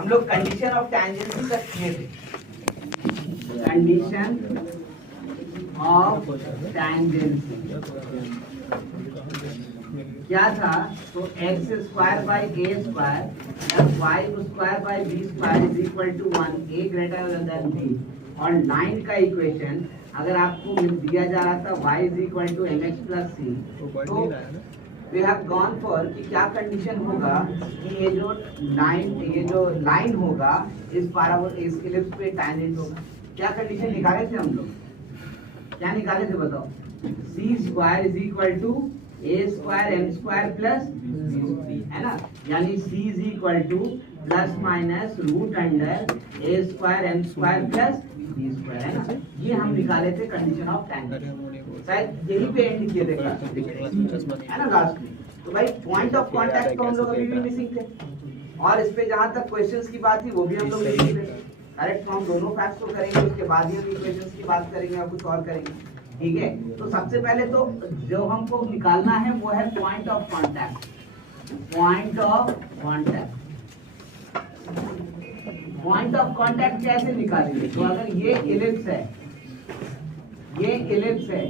हम लोग condition of tangency तक किए थे। कंडीशन ऑफ टेंजेंसी क्या था? तो x square by a square plus Y square by B square is equal to 1, a greater than b. और लाइन का इक्वेशन अगर आपको दिया जा रहा था y is equal to m x plus c, तो वी हैव गॉन फॉर कि क्या कंडीशन होगा कि ये जो लाइन होगा इस पैराबोला इस इलिप्स पे टैंजेंट होगा। क्या कंडीशन निकाले थे हम लोग? क्या निकाले थे बताओ? C square is equal to a square m square plus b, है ना? यानी c is equal to plus minus root under a square m square plus b square, है ना? ये हम निकाले थे कंडीशन ऑफ टेंजेंट। शायद यही पे एंड किए थे, है ना, लास्ट में। तो भाई पॉइंट ऑफ कांटेक्ट तो हम लोग अभी भी मिसिंग थे, और इस पे जहां तक क्वेश्चंस की बात थी वो भी हम लोग मिसिंग थे। करेक्ट, तो हम दोनों फैक्ट्स को करेंगे, उसके बाद ही हम इक्वेशंस की बात करेंगे और कुछ और करेंगे, ठीक है? तो सबसे पहले तो जो हमको निकालना है वो है point of contact. Point of contact, point of contact कैसे निकालेंगे? तो अगर ये इलिप्स है, ये इलिप्स है,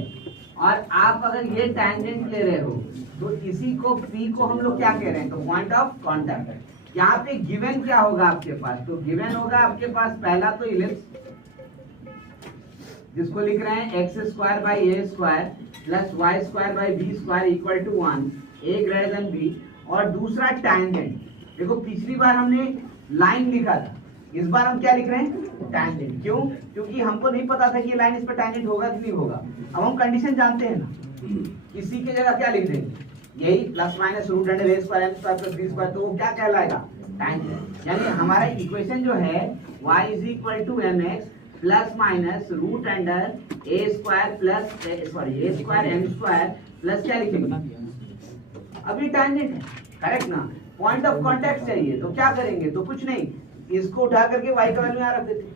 और आप अगर ये टैंजेंट ले रहे हो, तो इसी को P को हम लोग क्या कह रहे हैं? तो पॉइंट ऑफ कांटेक्ट। यहाँ पे गिवन क्या होगा आपके पास? तो गिवन होगा आपके पास पहला तो इलिप्स, जिसको लिख रहे हैं x square by a square plus Y square by B square equal to 1, a greater than b. और दूसरा टैंजेंट। देखो पिछली बार हमने लाइन लिखा था, इस बार हम क्या लिख रहे हैं? टैंजेंट। क्यों? क्योंकि हमको नहीं पता था कि ये लाइन इस पर टैंजेंट होगा कि नहीं होगा। अब हम कंडीशन जानते हैं ना, इसी की जगह क्या लिख देंगे? यही plus minus root under a square m square plus b square, तो वो क्या कहलाएगा? टैंजेंट। यानी हमारा इक्वेशन जो है y is equal to m x plus minus root under a square plus a square m square plus क्या लिखेंगे? अभी टैंजेंट है, करेक्ट ना? पॉइंट ऑफ कांटेक्ट चाहिए, तो क्या करेंगे? तो कुछ नहीं, इसको उठा करके y का वैल्यू यहाँ रख देते हैं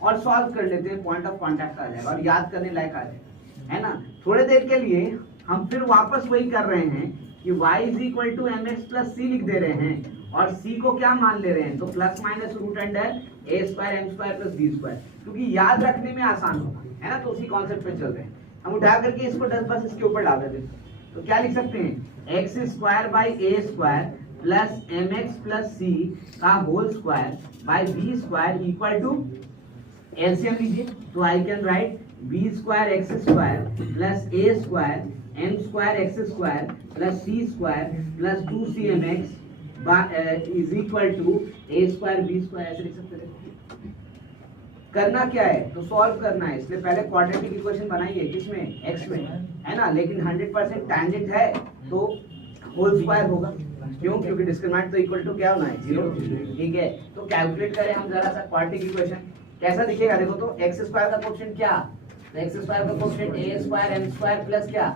और सॉल्व कर लेते हैं, पॉइंट ऑफ कांटेक्ट आ जाएगा और याद करने लायक आ जाएगा, है ना? थोड़े देर के लिए हम फिर वापस वही कर रहे हैं कि y is equal to m x plus c लिख दे रहे हैं, और c को क्या मान ले रहे हैं? तो plus minus root under a square m square plus b square, क्योंकि याद रखने में आसान होगा, है ना? तो उसी कॉन्सेप्ट पे चल रहे हैं हम। उठा करके इसको 10 बस इसके ऊपर डाल देते हैं, तो क्या लिख सकते हैं? X square by a square plus m x plus c का whole square by B square equal to, LCM लीजिए, तो I can write b square x square plus a square m square x square plus c square plus 2cmx is equal to a square b square, ऐसे लिख सकते हैं। करना क्या है? तो सॉल्व करना है, इसलिए पहले क्वाड्रेटिक इक्वेशन बनाइए, किसमें? एक्स में, है ना? लेकिन 100% टैंजेंट है तो होल स्क्वायर होगा। क्यों? क्योंकि डिस्क्रिमिनेंट तो इक्वल टू क्या होना है? 0, ठीक है? तो कैलकुलेट करें हम जरा सा क्वाड्रेटिक इक्वेशन, कैसा दिखेगा? देखो तो एक्स स्क्वायर का कोएफिशिएंट क्या? तो एक्स स्क्वायर का coefficient a square m square plus क्या?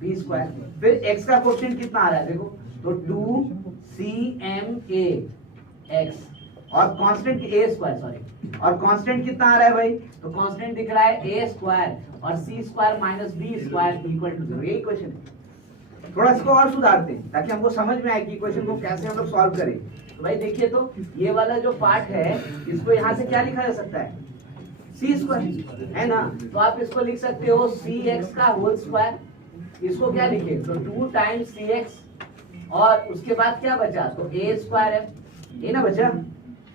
B square. फिर एक्स का कोएफिशिएंट कितना आ रहा है? देखो तो 2cma x, और कांस्टेंट ए स्क्वायर, सॉरी, और कांस्टेंट कितना आ रहा है भाई? तो कांस्टेंट दिख रहा है ए स्क्वायर और c square minus b square equal to 0। ये इक्वेशन है। थोड़ा इसको और सुधारते हैं ताकि हमको समझ में आए कि इक्वेशन को कैसे हम लोग सॉल्व करें। तो भाई देखिए, तो ये वाला जो पार्ट है इसको यहाँ से क्या लिखा जा सकता है? सी स्क्वायर, है ना? तो आप इसको लिख सकते हो सी एक्स का होल स्क्वायर। इसको क्या लिखे? तो 2 टाइम्स सी एक्स, और उसके बाद क्या बचा? तो ए स्क्वायर एम, ये ना बचा।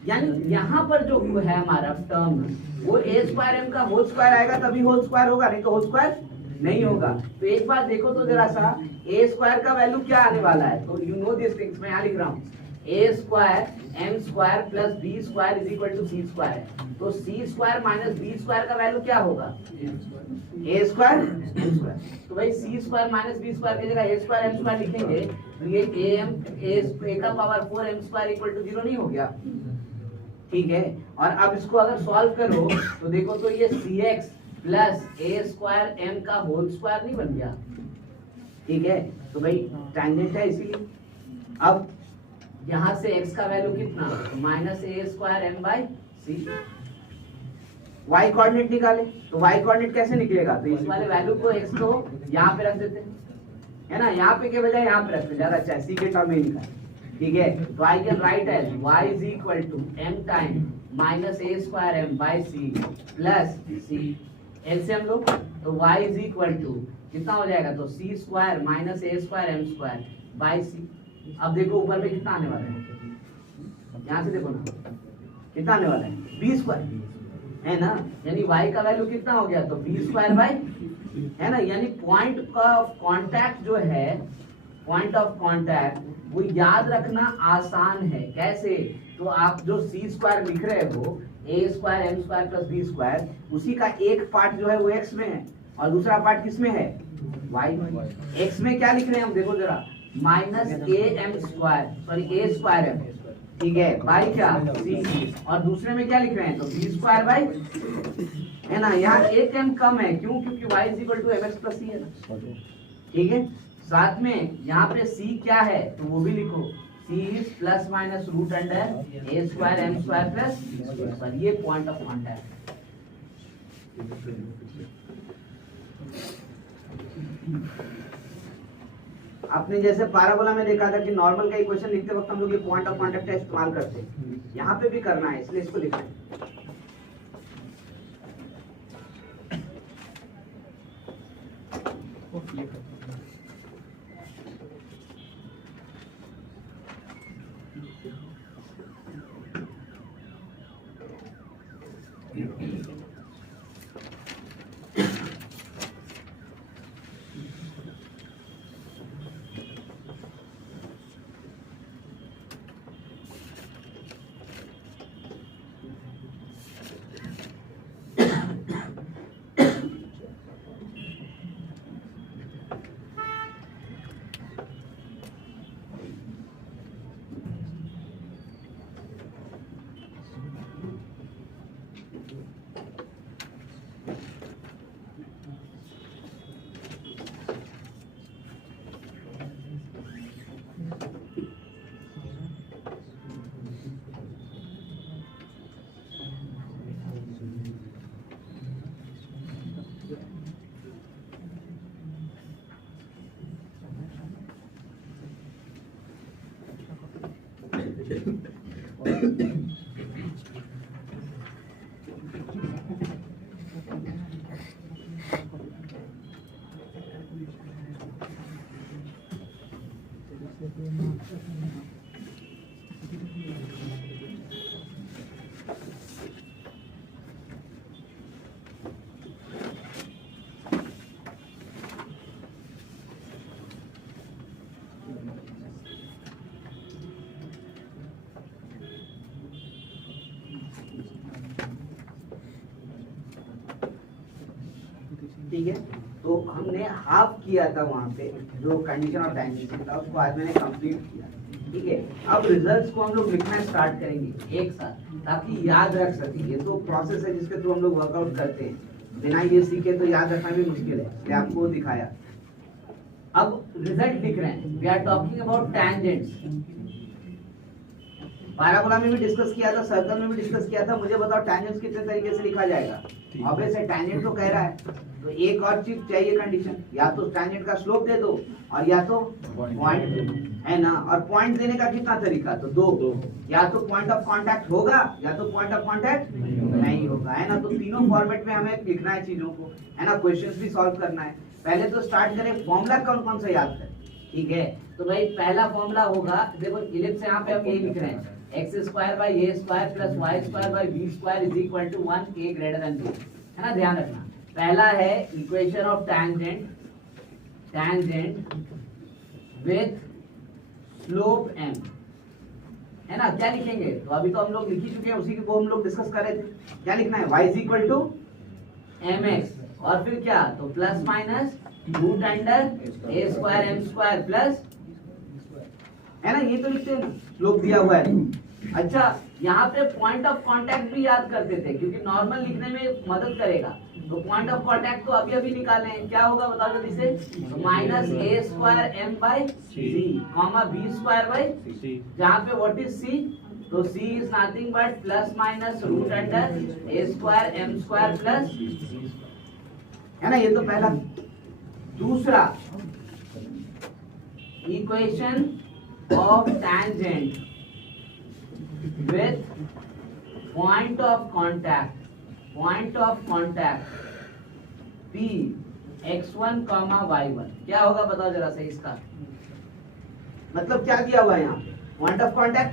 यानी यहाँ पर जो है हमारा टर्म वो ए स्क्वायर एम का होल स्क्वायर आएगा, तभी होल स्क्वायर होगा, नहीं तो होल स्क्वायर नहीं होगा। तो एक बार देखो तो जरा सा, ए स्क्वायर का वैल्यू क्या आने वाला है? तो यू नो दिस थिंग्स, मैं यहाँ लिख रहा हूँ a square m square plus b square is equal to c square है। तो c square minus b square का वैल्यू क्या होगा? A square m square. तो भाई c square minus b square की जगह ए स्क्वायर एम स्क्वायर लिखेंगे, तो ये ए का power 4 m square equal to 0 नहीं हो गया? ठीक है। और अब इसको अगर सॉल्व करो तो देखो तो ये सी x plus a square M का होल स्क्वायर नहीं बन गया? ठीक है, तो भाई टैंजेंट है इसीलिए। अब यहाँ से x का वैल्यू कितना? Minus a square m by c. y coordinate निकाले, तो y कोऑर्डिनेट कैसे निकलेगा? तो इस वाले वैल्यू को x को यहाँ पे रख देते हैं, है ना? यहाँ पे के बजाय यहाँ पे रखते, ज्यादा अच्छा है, सी के टर्म में निकाले। ठीक है, तो I can write as y is equal to m time minus a square m by c plus c. LCM लो तो y इज इक्वल टू कितना हो जाएगा, तो c square minus a square m square by c. अब देखो ऊपर पे कितना आने वाला है, यहाँ से देखो ना कितना आने वाला है, बी स्क्वायर है ना, यानी y का वैल्यू कितना हो गया, तो बी स्क्वायर बाई, है ना। यानी पॉइंट ऑफ कांटेक्ट जो है, पॉइंट ऑफ कांटेक्ट वो याद रखना आसान है। कैसे, तो आप जो सी स्क्वायर लिख रहे हो a square m square plus b square, उसी का एक पार्ट जो है वो एक्स में है और दूसरा पार्ट किस में है, वाई में। एक्स में क्या लिख रहे हैं हम, देखो जरा, minus a m square, sorry a square m, ठीक है, बाई क्या सी, और दूसरे में क्या लिख रहे हैं, तो बी स्क्वायर बाई, है ना। यहाँ एक एम कम है, क्यों, क्योंकि y is equal to m x plus c है ना, ठीक है। साथ में यहाँ पे c क्या है, तो वो भी लिखो, c is plus minus root under a square m square plus, पर ये पॉइंट ऑफ कांटेक्ट। आपने जैसे पैराबोला में देखा था कि नॉर्मल का इक्वेशन लिखते वक्त हम लोग ये पॉइंट ऑफ कांटेक्ट का इस्तेमाल करते हैं, यहाँ पे भी करना है, इसलिए इसको लिखना है। ठीक है, तो हमने हाफ किया था वहाँ पे जो कंडीशन ऑफ टाइम था, उसको आज मैंने कंप्लीट किया। ठीक है, अब रिजल्ट्स को हम लोग लिखना स्टार्ट करेंगे एक साथ, ताकि याद रख सके। ये तो प्रोसेस है जिसके थ्रू हम लोग वर्कआउट करते हैं, बिना ये सीखे तो याद रखना भी मुश्किल है, इसलिए आपको दिखाया। अब रिजल्ट लिख रहे हैं, we are talking about tangents. Parabola में भी डिस्कस किया था, सर्कल में भी डिस्कस किया था। मुझे बताओ टैंजेंट्स कितने तरीके से लिखा जाएगा। ऑब्वियस है, टैंजेंट तो कह रहा है, तो एक और चीज चाहिए कंडीशन, या तो टैंजेंट का स्लोप दे दो और या तो पॉइंट दे दो, है ना। और पॉइंट देने का कितना तरीका, तो दो, या तो पॉइंट ऑफ कांटेक्ट होगा या तो पॉइंट ऑफ कांटेक्ट नहीं होगा, है ना। तो तीनों फॉर्मेट में हमें लिखना है चीजों को, है ना। क्वेश्चंस भी सॉल्व करना है। पहले तो स्टार्ट करें, फॉर्मूला कौन कौन सा याद करें। ठीक है, तो भाई पहला फॉर्मूला होगा, देखो इलिप्स यहाँ पे हम यही लिख रहे हैं, x square by a square plus Y square by B square is equal to 1 a greater than b, है ना। ध्यान रखना, पहला है equation of tangent with slope m, है ना। क्या लिखेंगे, तो अभी तो हम लोग लिख ही चुके हैं, उसी को हम लोग डिस्कस कर रहे थे। क्या लिखना है, y is equal to mx, और फिर क्या, तो plus minus root under a square m square plus, है ना। ये तो लिखते हैं, स्लोप दिया हुआ है। अच्छा, यहाँ पे पॉइंट ऑफ कांटेक्ट भी याद करते थे, क्योंकि नॉर्मल लिखने में मदद करेगा। तो पॉइंट ऑफ कांटेक्ट तो अभी अभी निकाले हैं, क्या होगा बताओ जल्दी से, minus a square m by c comma b square by, जहाँ पे व्हाट इज सी, तो c is nothing but plus minus root under a square m square plus, है ना। ये तो पहला। दूसरा equation of tangent with point of contact P x1, y1 क्या होगा बताओ जरा से इसका मतलब क्या दिया हुआ है यहाँ पॉइंट ऑफ कांटेक्ट।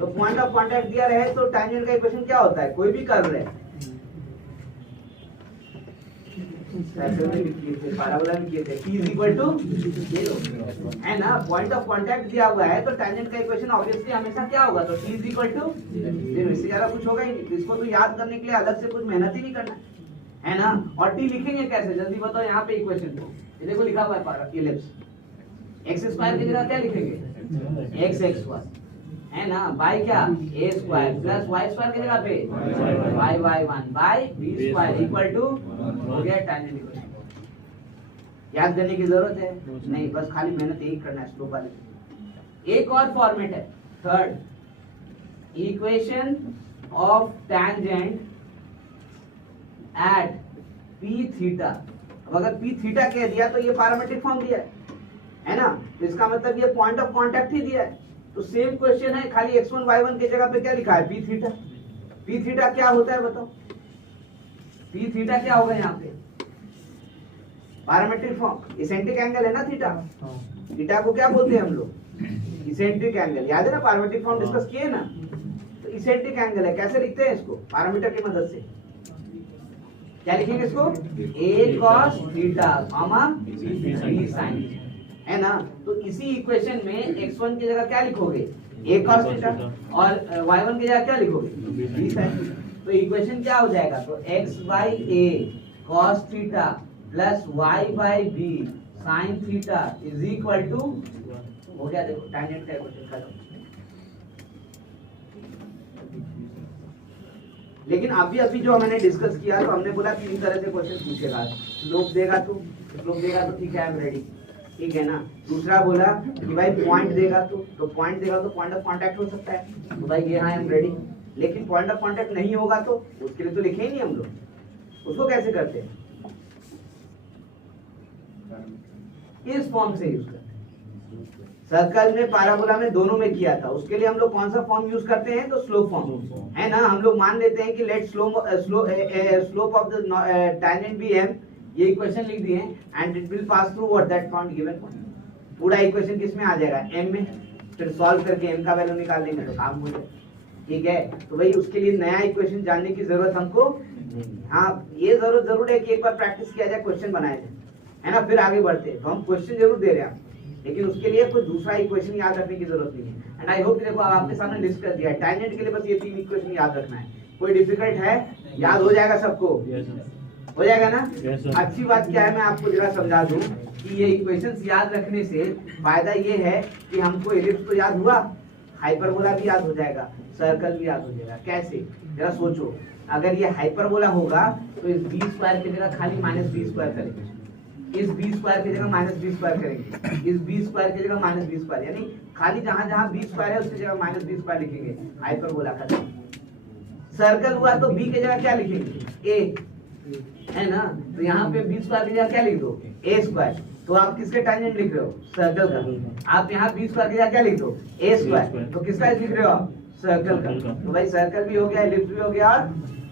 तो पॉइंट ऑफ कांटेक्ट दिया रहे तो टैंजेंट का इक्वेशन क्या होता है, कोई भी कर्व है पैराबोला में किए थे P is equal to 0 है ना। पॉइंट ऑफ कांटेक्ट दिया हुआ है तो टैंजेंट का इक्वेशन ऑब्वियसली हमेशा क्या होगा, तो P is equal to 0। इससे ज्यादा कुछ होगा ही नहीं। तो इसको तो याद करने के लिए अलग से कुछ मेहनत ही नहीं करना है ना। और T लिखेंगे कैसे जल्दी बताओ यहाँ पे इक्वेशन को, ये देखो लिखा हुआ है इलिप्स एक्स स्क्वायर की जगह क्या लिखेंगे एक्स एक्स है ना, बाई क्या a square plus Y square की जगह पे y y one by B square equal to हो गया टैंजेंट इक्वेशन। याद करने की जरूरत है नहीं, बस खाली मेहनत यही करना है स्लोप वाले। एक और फॉर्मेट है third, equation of tangent at p theta. अब अगर पी थीटा कह दिया तो ये पैरामीट्रिक फॉर्म दिया है ना, तो इसका मतलब ये पॉइंट ऑफ कांटेक्ट ही दिया है। तो सेम क्वेश्चन है, खाली x1 y1 की जगह पे क्या लिखा है पी थीटा। पी थीटा क्या होता है बताओ, पी थीटा क्या होगा यहाँ पे पैरामीट्रिक फॉर्म, इसेंट्रिक एंगल है ना थीटा। थीटा को क्या बोलते हैं हम लोग, इसेंट्रिक एंगल। याद है ना पैरामीट्रिक फॉर्म डिस्कस किए ना, तो इसेंट्रिक एंगल है। कैसे लिखते हैं इसको, पैरामीटर की मदद से क्या लिखेंगे इसको, a cos theta b sin है ना। तो इसी इक्वेशन में x1 की जगह क्या लिखोगे a cos थीटा और y1 की जगह क्या लिखोगे b sin। तो इक्वेशन क्या हो जाएगा, तो x by a cos theta plus y by b sin theta is equal to हो गया। देखो टैंजेंट का इक्वेशन खत्म। लेकिन अभी जो मैंने डिस्कस किया तो हमने बोला तीन तरह से क्वेश्चन पूछेगा, स्लोप देगा तो ठीक है आई एम रेडी, ठीक है ना। दूसरा बोला कि भाई पॉइंट देगा तो पॉइंट देगा तो पॉइंट ऑफ कांटेक्ट हो सकता है, तो भाई ये हाँ आई एम रेडी। लेकिन पॉइंट ऑफ कांटेक्ट नहीं होगा तो उसके लिए तो लिखे ही नहीं हम लोग। उसको कैसे करते हैं, इस फॉर्म से यूज करते हैं। सर्कल में पैराबोला में दोनों में किया था, उसके लिए हम लोग कौन सा फॉर्म यूज करते हैं, तो स्लोप फॉर्म है ना। हम लोग मान लेते हैं कि let slope of the tangent be m, ये इक्वेशन लिख दिए and it will pass through what that point given point. पूरा इक्वेशन किस में आ जाएगा m में, फिर सॉल्व करके m का वैल्यू निकाल लेंगे तो काम हो जाएगा, ठीक है। तो भाई उसके लिए नया इक्वेशन जानने की जरूरत हमको नहीं। हाँ ये जरूर है कि एक बार प्रैक्टिस किया जाए, क्वेश्चन बनाया जाए है ना, फिर आगे बढ़ते हैं। तो हम क्वेश्चन जरूर दे रहे हैं लेकिन उसके लिए कोई दूसरा इक्वेशन याद रखने की जरूरत नहीं है। एंड आई होप देखो आपके सामने लिस्ट कर दिया है, टैंजेंट के लिए बस ये तीन इक्वेशन याद रखना है। कोई डिफिकल्ट है, याद हो जाएगा सबको, हो जाएगा ना। अच्छी बात क्या है मैं आपको जरा समझा दूं कि ये इक्वेशंस याद रखने से फायदा ये है कि हमको एलिप्स तो याद हुआ, हाइपरबोला भी याद हो जाएगा, सर्कल भी याद हो जाएगा। कैसे जरा सोचो, अगर ये हाइपरबोला होगा तो इस बी स्क्वायर की जगह खाली माइनस बी स्क्वायर करेंगे, इस बी स्क्वायर की जगह माइनस बी स्क्वायर करेंगे, इस बी स्क्वायर की जगह माइनस बी स्क्वायर, यानी खाली जहां जहां बी स्क्वायर है उसकी जगह माइनस बी स्क्वायर लिखेंगे, हाइपरबोला का। सर्कल हुआ तो बी की जगह क्या लिखेंगे ए, है ना। तो यहाँ पे बी स्क्वायर की जगह क्या लिख दो ए स्क्वायर। तो आप किसके टैंजेंट लिख रहे हो, सर्कल का। आप यहाँ बी स्क्वायर की जगह क्या लिख दो ए स्क्वायर, तो किसका लिख रहे हो आप, सर्कल का। तो भाई सर्कल भी हो गया, एलिप्स भी हो गया और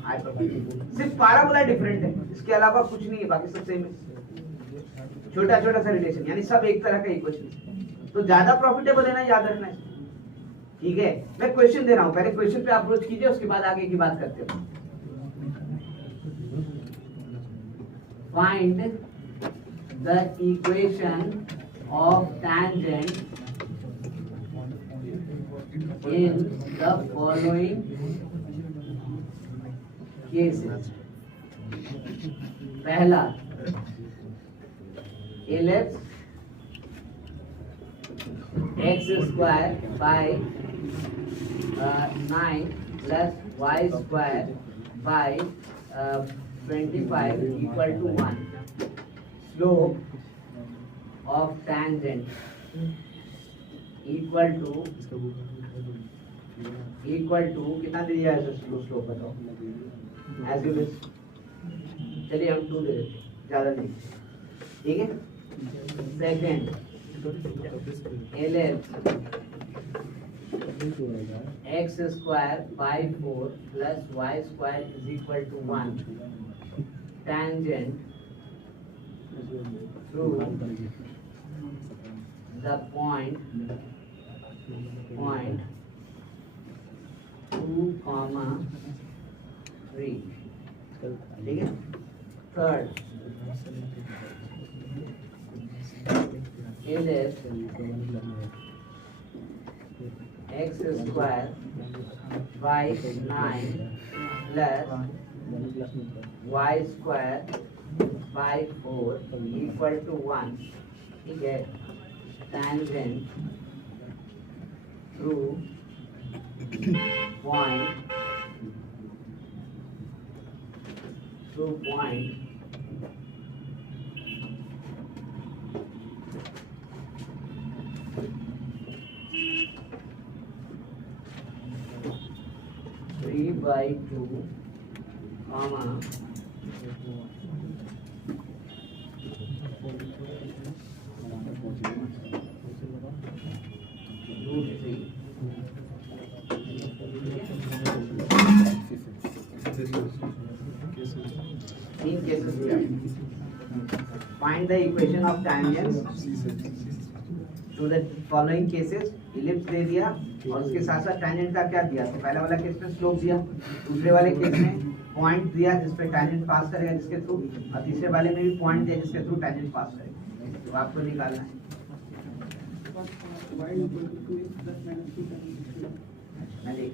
हाइपरबोला। सिर्फ पैराबोला डिफरेंट है, इसके अलावा कुछ नहीं है, बाकी सब सेम है। छोटा छोटा सा रिलेशन, यानी सब एक तरह का इक्वेशन। तो ज्यादा प्रॉफिटेबल है ना, याद रखना है, ठीक है। मैं क्वेश्चन दे रहा हूं, पहले क्वेश्चन पे अप्रोच कीजिए, उसके बाद आगे की बात करते हैं। Find the equation of tangent in the following cases. पहला, ellipse x square by 9 plus y square by 25 equal to 1. Slope of tangent equal to कितना दिया है स्लोप बताओ, एज यू विश। चलिए हम 2 दे देते, ज्यादा नहीं, ठीक है। Second, ellipse x square by 4 plus Y square is equal to 1 tangent through the point 2, 3. ठीक है. Third ellipse x square by 9 plus y square by 4 equal to 1. ठीक है. Tangent through point 3/2, 3. तीन केसेस दिया. Find the equation of tangents to the following cases. Ellipse दे दिया और उसके साथ साथ tangent का क्या दिया. तो पहले वाला केस में स्लोप दिया, दूसरे वाले केस में पॉइंट दिया जिसपे tangent पास करेगा जिसके थ्रू, और तीसरे वाले में भी पॉइंट दिया जिसके थ्रू tangent पास करेगा. तो आपको निकालना है. मैं देख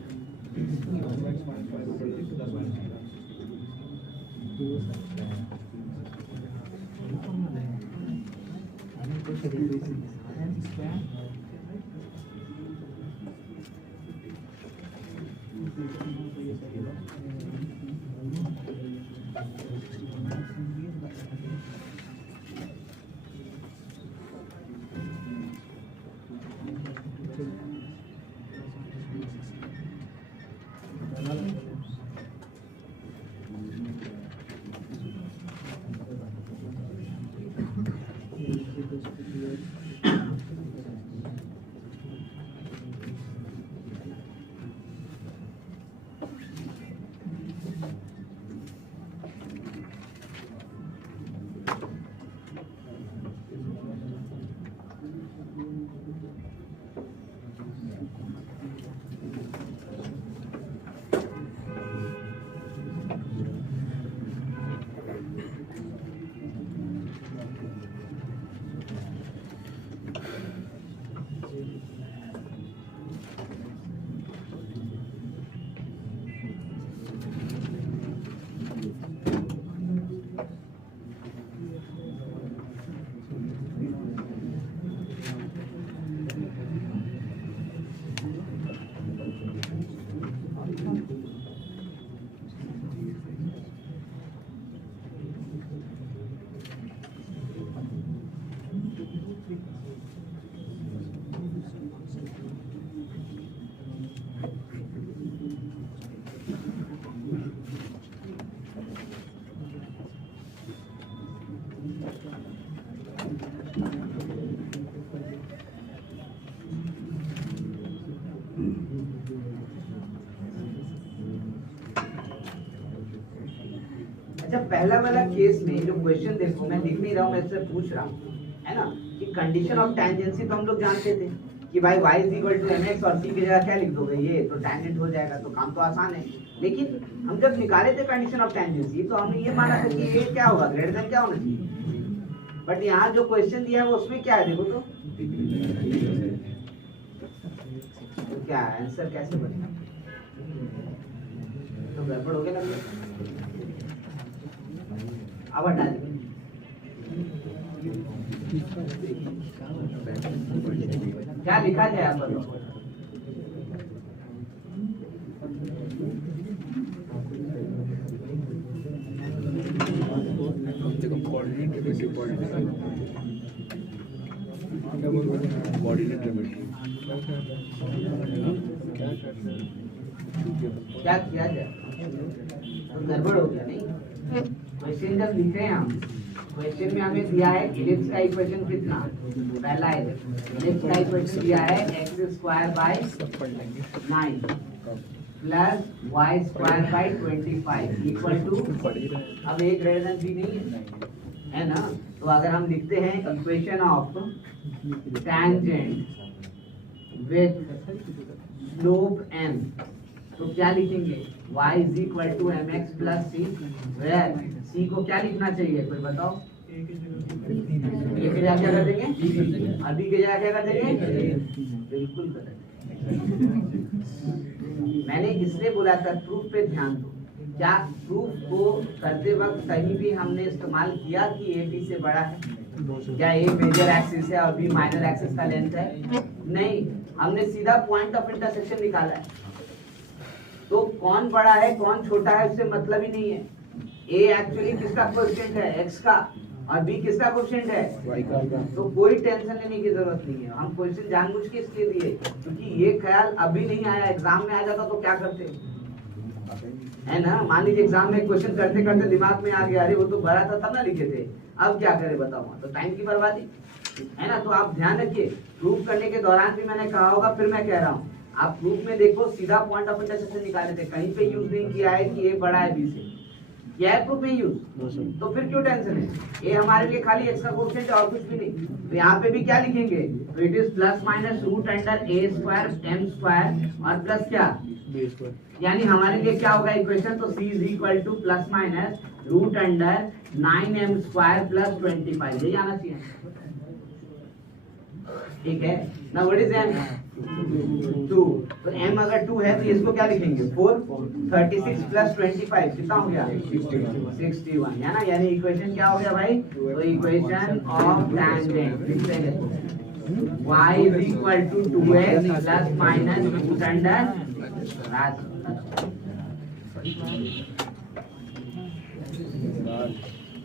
अच्छा, पहला वाला केस में जो क्वेश्चन देखो मैं लिख नहीं रहा हूँ, मैं इससे पूछ रहा हूँ, है ना, कि कंडीशन ऑफ टेंजेंसी तो हम लोग जानते थे कि भाई y is equal to mx और c की जगह क्या लिख दोगे, ये तो टेंजेंट हो जाएगा, तो काम तो आसान है. लेकिन हम जब निकाले थे कंडीशन ऑफ टेंजेंसी तो हमने ये माना था कि ये क्या होगा, ग्रेटर देन क्या होना चाहिए. बट यहाँ जो क्वेश्चन दिया है वो उसमें क्या है, देखो तो क्या आंसर कैसे बनेगा, तो गड़बड़ हो गया ना. अब हटा दे. क्या लिखा जाए आप बताओ. क्या किया जाए, तो गड़बड़ हो गया नहीं. क्वेश्चन जब लिखे हैं हम क्वेश्चन में हमें दिया है इलिप्स का इक्वेशन कितना, पहला है इलिप्स का इक्वेशन दिया है x square by 9 plus y square by 25 equal to, अब a ग्रेटर देन b नहीं है ना, तो अगर हम लिखते हैं equation of tangent with slope m, तो क्या लिखेंगे y is equal to mx plus c, where c को क्या लिखना चाहिए कोई बताओ, ये के जगह क्या कर देंगे, अभी के जगह क्या कर देंगे, बिल्कुल करेक्ट। मैंने इसलिए बोला था प्रूफ पे ध्यान दो, क्या प्रूफ को करते वक्त कहीं भी हमने इस्तेमाल किया कि ए बी से बड़ा है, क्या ए मेजर एक्सिस है और बी माइनर एक्सिस का लेंथ है, नहीं, हमने सीधा पॉइंट ऑफ इंटरसेक्शन निकाला है। तो कौन बड़ा है कौन छोटा है उससे मतलब ही नहीं है, ए एक्चुअली किसका कोएफिशिएंट है, एक्स का, और बी किसका कोएफिशिएंट है, वाई का। तो कोई टेंशन लेने की जरूरत नहीं है, हम क्वेश्चन जानबूझ के इसलिए दिए क्योंकि ये ख्याल अभी नहीं आया, एग्जाम में आ जाता तो क्या करते है ना, मान लीजिए एग्जाम में क्वेश्चन करते करते दिमाग में आ गया अरे वो तो भरा था तब ना लिखे थे, अब क्या करे बताओ, तो टाइम की बर्बादी है ना। तो आप ध्यान रखिए, प्रूफ करने के दौरान भी मैंने कहा होगा, फिर मैं कह रहा हूँ, आप प्रूफ में देखो सीधा पॉइंट ऑफ इंटरसेक्शन निकाले थे, कहीं पे यूज नहीं किया है कि ए बड़ा है बी से, क्या है प्रूफ में यूज, तो फिर क्यों टेंशन है, ये हमारे लिए खाली एक्स का कोएफिशिएंट है और कुछ भी नहीं। तो यहाँ पे भी क्या लिखेंगे, तो it is plus minus root under a square m square और प्लस क्या बी स्क्वायर, यानी हमारे लिए क्या होगा इक्वेशन, तो c is equal to plus minus root under 9m square plus 25, यही आना चाहिए, ठीक है ना। व्हाट इज m, 2, तो m अगर 2 है तो इसको क्या लिखेंगे 4, 36 प्लस 25 कितना हो गया 61, है ना, यानी इक्वेशन क्या हो गया भाई, तो इक्वेशन ऑफ टेंजेंट लिखते हैं y is equal to 2x plus minus root under,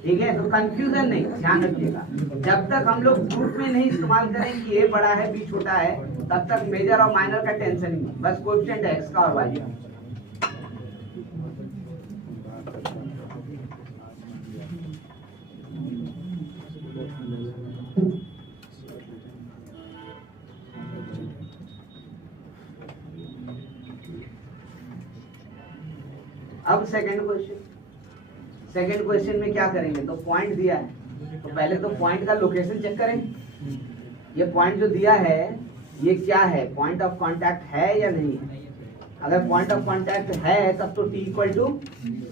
ठीक है। तो कंफ्यूजन नहीं, ध्यान रखिएगा, जब तक हम लोग प्रूफ में नहीं इस्तेमाल करें कि ए बड़ा है बी छोटा है, तब तक मेजर और माइनर का टेंशन नहीं, बस कोएफिशिएंट है एक्स का और वाई का। अब सेकंड क्वेश्चन में क्या करेंगे, तो पॉइंट दिया है, तो पहले तो पॉइंट का लोकेशन चेक करें, ये पॉइंट जो दिया है ये क्या है, पॉइंट ऑफ कांटेक्ट है या नहीं है, अगर पॉइंट ऑफ कांटेक्ट है तब तो t इक्वल टू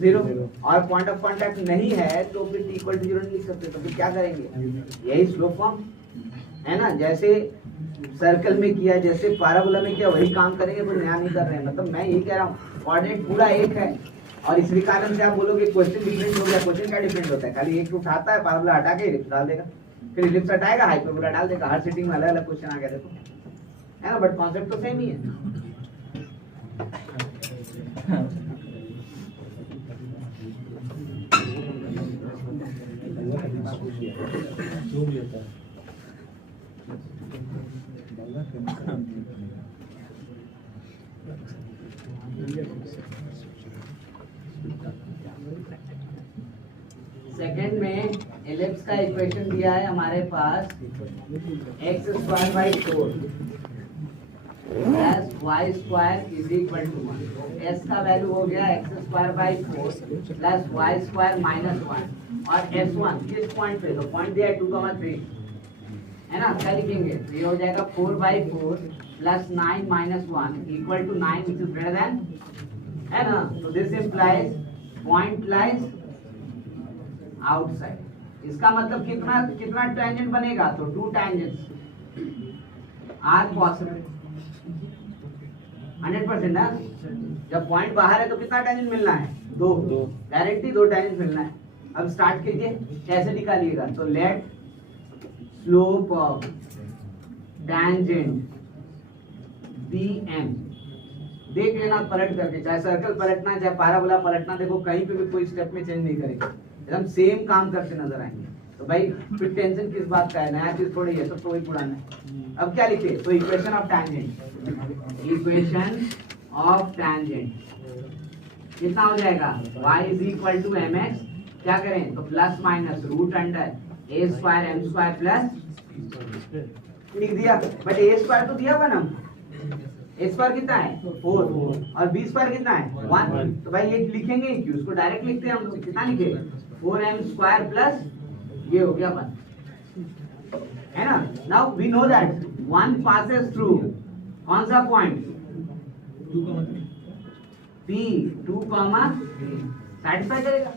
0, और पॉइंट ऑफ कांटेक्ट नहीं है तो फिर t इक्वल टू 0 नहीं लिख सकते, तो फिर क्या करेंगे, यही स्लोप फॉर्म है ना, जैसे सर्कल में किया, जैसे पैराबोला में किया, वही काम करेंगे, कोई नया नहीं कर रहे हैं, मतलब मैं यही कह रहा हूँ कोऑर्डिनेट पूरा एक है, और इसी कारण से आप बोलोगे क्वेश्चन डिफरेंट हो गया, क्वेश्चन क्या डिफरेंट होता है, खाली एक उठाता है पैराबोला हटा के इलिप्स डाल देगा, फिर इलिप्स हटाएगा हाइपरबोला डाल देगा, हर सिटिंग में अलग अलग क्वेश्चन आ गया देखो, है ना, बट कॉन्सेप्ट तो सेम ही है। सेकंड में एलिप्स का इक्वेशन दिया है हमारे पास x square by 4 plus Y square is equal to 1, s का वैल्यू हो गया x square by 4 plus Y square minus 1, और s1 किस पॉइंट पे, तो पॉइंट दिया है 2,3, है ना, क्या लिखेंगे, तो ये हो जाएगा 4/4 plus 9 minus 1 equal to 9 which is greater than, है ना, तो this implies point lies outside, इसका मतलब कितना टेंजेंट बनेगा, तो 2 टेंजेंट्स आर पॉसिबल, 100% ना, जब पॉइंट बाहर है तो कितना टेंजेंट मिलना है, 2 डायरेक्टली 2 टेंजेंट मिलना है। अब स्टार्ट कीजिए, कैसे निकालिएगा, तो let slope of tangent BM, देख लेना पलट करके, चाहे सर्कल पलटना चाहे पैराबोला पलटना, देखो कहीं पे भी कोई स्टेप में चेंज नहीं करेगा, एकदम सेम काम करते नजर आएंगे, तो भाई फिर टेंशन किस बात का है, नया चीज थोड़ी है, सब तो वही पुराना है। अब क्या लिखे, तो equation of tangent, equation of tangent कितना हो जाएगा, y is equal to mx क्या करें तो plus minus root under a square m square plus लिख दिया, बट ए स्क्वायर तो दिया हुआ ना, ए स्क्वायर कितना है 4 और बी स्क्वायर कितना है 1, तो भाई ये लिखेंगे क्यों, उसको डायरेक्ट लिखते हैं हम लोग, कितना लिखे 4m स्क्वायर प्लस ये हो गया 1, है ना। Now we know that 1 passes through कौन सा पॉइंट P 2, सेटिस्फाई करेगा,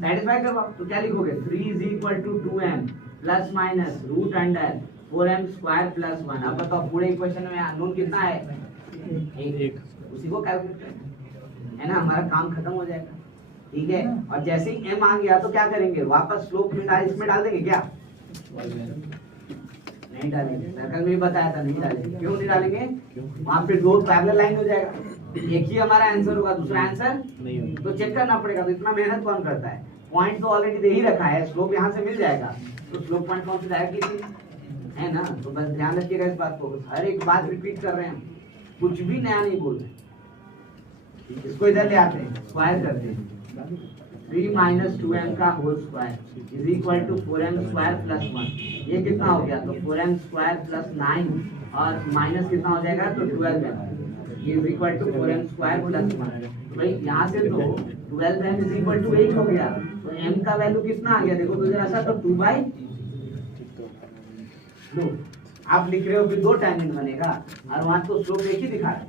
सेटिस्फाई करवाओ, तो क्या लिखोगे 3 is equal to 2m plus minus root under 4m square plus 1। अब बताओ पूरे इक्वेशन में अननोन कितना है 1, उसी को कैलकुलेट करना है ना, हमारा काम खत्म हो जाएगा, ठीक है। और जैसे ही m आ गया तो क्या करेंगे, वापस स्लोप में इसमें डाल देंगे क्या, नहीं डालेंगे, सर्कल में भी बताया था नहीं डालेंगे, क्यों नहीं डालेंगे, वहां पे दो पैरेलल लाइन हो जाएगा, एक ही हमारा आंसर होगा, दूसरा आंसर नहीं होगा, तो चेक करना पड़ेगा, तो इतना मेहनत कौन करता है, पॉइंट तो ऑलरेडी दे ही रखा है, स्लोप यहाँ से मिल जाएगा, तो स्लोप पॉइंट कौन से डायरेक्ट लीजिए, है ना। तो बस ध्यान रखिएगा इस बात को, हर एक बात रिपीट कर रहे हैं, कुछ भी नया नहीं बोल रहे। इसको इधर ले आते हैं, स्क्वायर करते हैं, 3 - 2m का whole square is equal to 4m square plus 1, ये कितना हो गया, तो 4m स्क्वायर प्लस 9 और माइनस कितना हो जाएगा, तो 12m is equal to 4m square plus 1। भाई यहाँ से तो 12m इज इक्वल टू 8 हो गया, तो m का वैल्यू कितना आ गया, देखो तो जरा सा, तो 2/2। आप लिख रहे हो कि 2 टैंजेंट बनेगा और वहां तो स्लोप एक ही दिखा रहा है,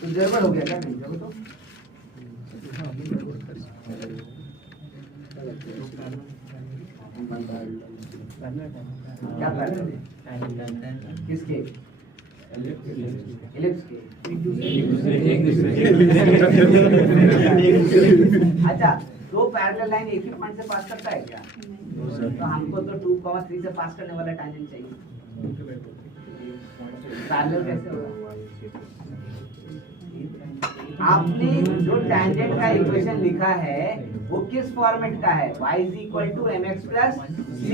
तो गड़बड़ हो गया क्या, नहीं जब तो क्या कर रहे थे, किसके एलिप्स के, अच्छा दो पैरेलल लाइन एक ही पॉइंट से पास करता है क्या, तो हमको तो 2,3 से पास करने वाला टैंजेंट चाहिए, पैरेलल कैसे होगा, आपने जो टैंजेंट का इक्वेशन लिखा है वो किस फॉर्मेट का है, y = mx + c,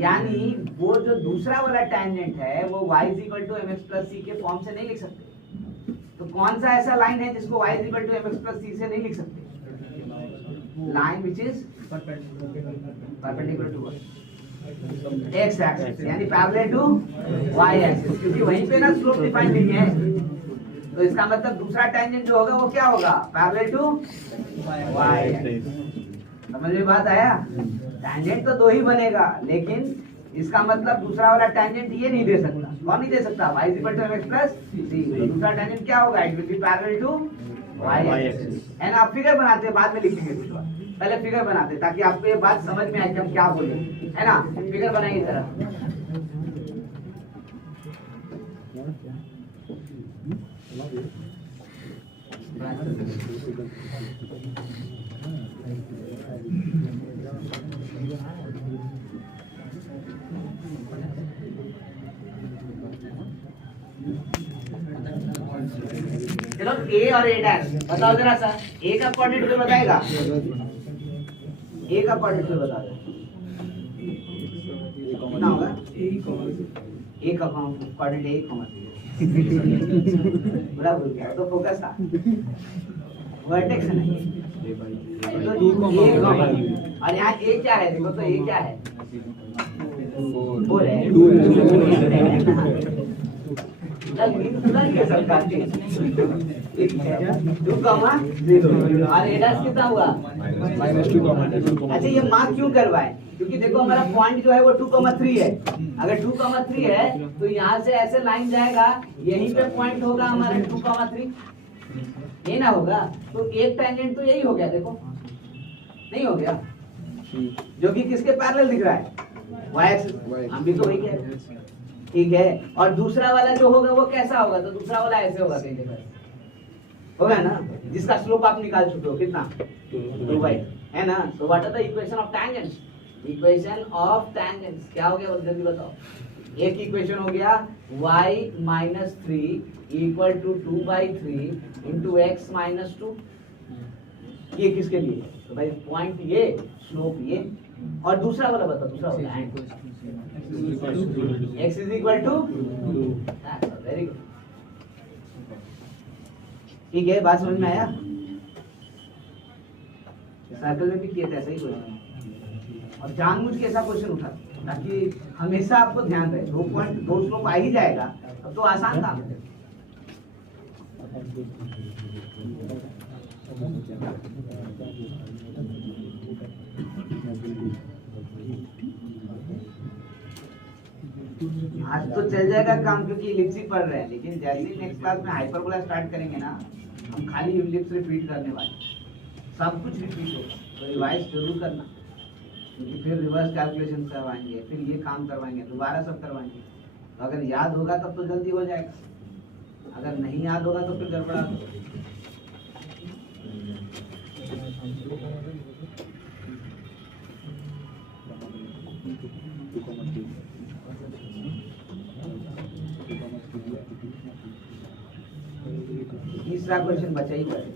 यानी वो जो दूसरा वाला टैंजेंट है वो y = mx + c के फॉर्म से नहीं लिख सकते, तो कौन सा ऐसा लाइन है जिसको y = mx + c से नहीं लिख सकते, line which is perpendicular to x axis यानी पैरेलल टू y एक्सिस, क्योंकि वहीं पे ना स्लोप डिफाइन नहीं है, तो इसका मतलब दूसरा टेंजेंट जो होगा वो क्या होगा, पैरेलल टू y एक्सिस। समझ में बात आया, टेंजेंट तो 2 ही बनेगा, लेकिन इसका मतलब दूसरा वाला टेंजेंट ये नहीं दे सकता, कौन नहीं दे सकता, y = mx + c, तो दूसरा टेंजेंट क्या होगा, it will be parallel to y axis, है ना। आप फिगर बनाते हैं, बाद में लिखेंगे कुछ बात, पहले फिगर बनाते हैं ताकि आपको ये बात समझ में आए कि हम क्या बोले, है ना। फिगर बनाइए जरा, चलो a और a' बताओ जरा सा, a का कोऑर्डिनेट जो बताएगा, a का कोऑर्डिनेट जो बता दो कितना होगा, a का कोऑर्डिनेट a, बड़ा भूल गया, तो फोकस था वर्टेक्स नहीं, तो और यहाँ a क्या है, देखो तो a क्या है, 4 है, 2, और एडास कितना हुआ -2, अच्छा ये मार्क क्यों करवाए, क्योंकि देखो हमारा पॉइंट जो है वो 2,3 है, अगर 2,3 है तो यहाँ से ऐसे लाइन जाएगा, यहीं पे पॉइंट होगा हमारा 2,3, ये ना होगा, तो एक टेंजेंट तो यही हो गया, देखो नहीं हो गया, जो कि किसके पैरेलल दिख रहा है, y एक्सिस, हम भी तो वही कह रहे हैं, ठीक है। और दूसरा वाला जो होगा वो कैसा होगा, तो दूसरा वाला ऐसे होगा, कहीं जगह होगा ना, जिसका स्लोप आप निकाल चुके हो कितना, 2/2, है ना। So what are the equation of tangents, equation of tangents क्या हो गया, जल्दी बताओ। एक इक्वेशन हो गया y - 3 = 2/3 × x - 2, ये किसके लिए, तो भाई पॉइंट ये, स्लोप ये, और दूसरा वाला बताओ, दूसरा वाला x = 2, वेरी गुड, ठीक है, बात समझ में आया। सर्कल में भी किए थे ऐसा ही क्वेश्चन, और जानबूझ के ऐसा क्वेश्चन उठा ताकि हमेशा आपको ध्यान रहे 2 पॉइंट 2 स्लोप आ ही जाएगा, अब तो आसान काम है। आज तो चल जाएगा काम क्योंकि इलिप्स ही पढ़ रहे हैं, लेकिन जैसे ही नेक्स्ट क्लास में हाइपरबोला स्टार्ट करेंगे ना, हम खाली इलिप्स रिपीट करने वाले, सब कुछ रिपीट होगा, तो रिवाइज जरूर करना, क्योंकि फिर रिवर्स कैलकुलेशन करवाएंगे, फिर ये काम करवाएंगे, दोबारा सब करवाएंगे। तो अगर याद होगा तब तो जल्दी हो जाएगा, अगर नहीं याद होगा तो फिर गड़बड़ा। तीसरा क्वेश्चन बचा ही बचा।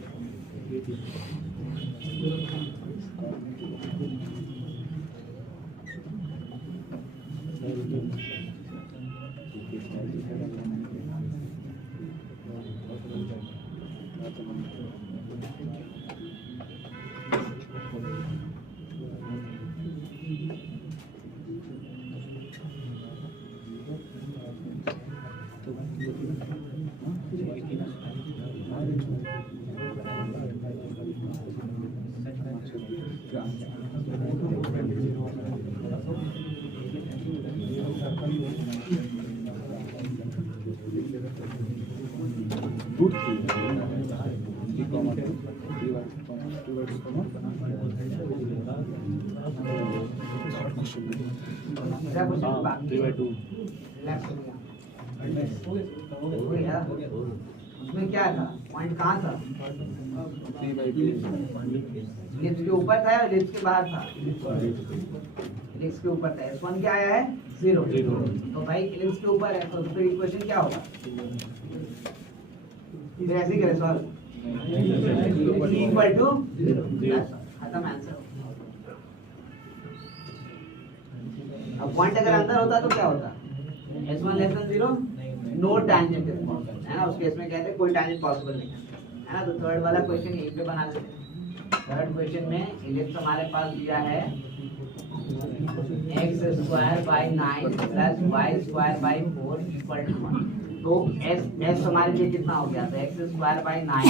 उसमें क्या था, पॉइंट कहाँ था, लिप्स के ऊपर था या लिप्स के बाहर था, लिप्स के ऊपर था। S1 क्या आया है 0, तो भाई लिप्स के ऊपर है तो फिर इक्वेशन क्या होगा, फिर ऐसे ही करें सॉल्व, इक्वल टू 0, खत्म आंसर। अब पॉइंट अगर अंदर होता तो क्या होता, S1 less than 0, no tangent is possible, है ना, उस केस में कहते हैं कोई टैंजेंट पॉसिबल नहीं है ना। तो थर्ड वाला क्वेश्चन यहीं पे बना लेते हैं। थर्ड क्वेश्चन में इलिप्स हमारे पास दिया है x square by 9 plus y square by 4 equal to 1। तो s हमारे लिए कितना हो गया, तो x square by 9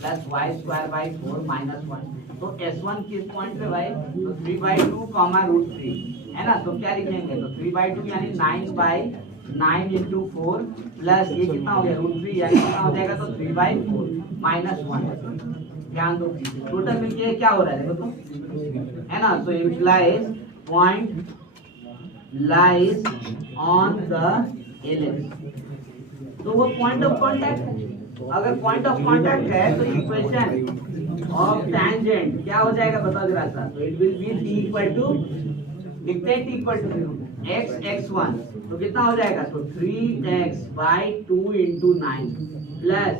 plus y square by 4 minus 1। तो s1 किस पॉइंट पे भाई, तो 3/2 कॉमा √3 है ना। तो क्या लिखेंगे, तो 3/2 यानी 9 इंटू 4 प्लस ये कितना हो गया √3 यानी कितना हो जाएगा, तो 3/4 माइनस 1। ध्यान दो टोटल मिलके क्या हो रहा है देखो तो, है ना। तो implies point lies on the ellipse, तो वो पॉइंट ऑफ कांटेक्ट है। अगर पॉइंट ऑफ कांटेक्ट है तो इक्वेशन ऑफ टैंजेंट क्या हो जाएगा बताओ जरा सा, तो it will be t equal to लिखते हैं t इक्वल टू x1, तो कितना हो जाएगा, तो 3x/2 into 9 plus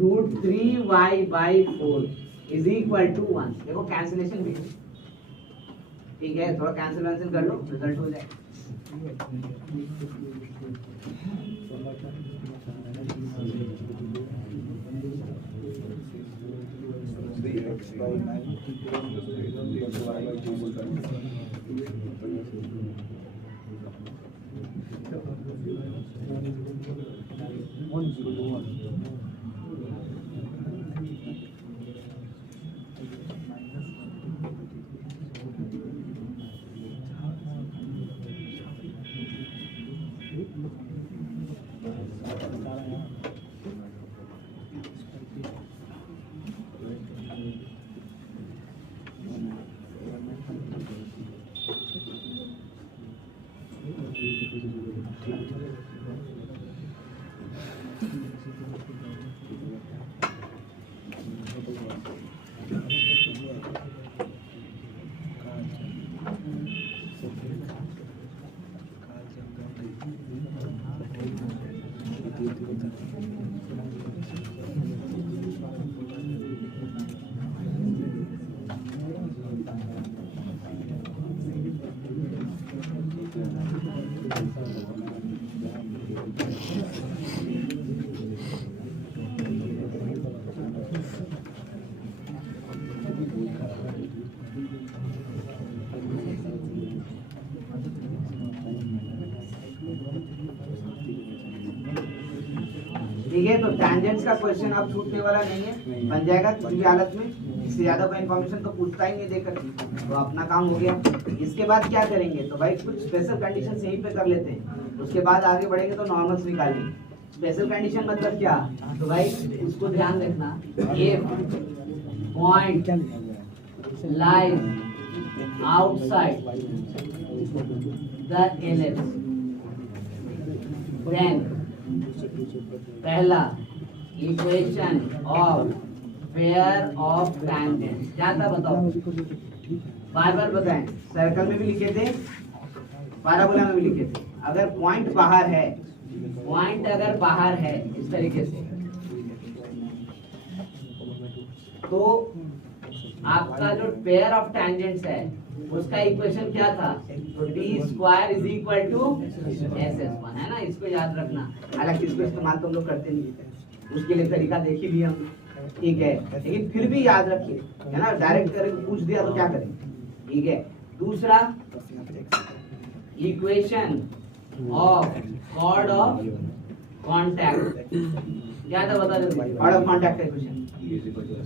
√3y/4 is equal to 1। देखो कैंसिलेशन भी ठीक है, थोड़ा कैंसिल कर लो, रिजल्ट हो जाएगा। ठीक है, तो टैंजेंट्स का क्वेश्चन अब छूटने वाला नहीं है, बन जाएगा किसी भी हालत में। इससे ज्यादा कोई इन्फॉर्मेशन तो पूछता ही नहीं देकर, तो अपना काम हो गया। इसके बाद क्या करेंगे, तो भाई कुछ स्पेशल कंडीशन यहीं पे कर लेते हैं, उसके बाद आगे बढ़ेंगे तो नॉर्मल्स निकालेंगे। स्पेशल कंडीशन मतलब क्या, तो भाई उसको ध्यान रखना, ये point lies outside the ellipse, then पहला equation of pair of tangents क्या था बताओ, बार बार बताएं, सर्कल में भी लिखे थे, पैराबोला में भी लिखे थे। अगर पॉइंट बाहर है, पॉइंट अगर बाहर है इस तरीके से, तो आपका जो पेयर ऑफ टैंजेंट्स है उसका इक्वेशन क्या था, तो t square is equal to SS1 है ना, इसको याद रखना। हालांकि इसको इस्तेमाल तो हम लोग करते नहीं, उसके लिए तरीका देख ही लिया हम, ठीक है, लेकिन फिर भी याद रखिए, है ना, डायरेक्ट करके पूछ दिया तो क्या करें, ठीक है। दूसरा equation of chord of contact क्या था बता दो, कॉर्ड ऑफ कॉन्टैक्ट का equation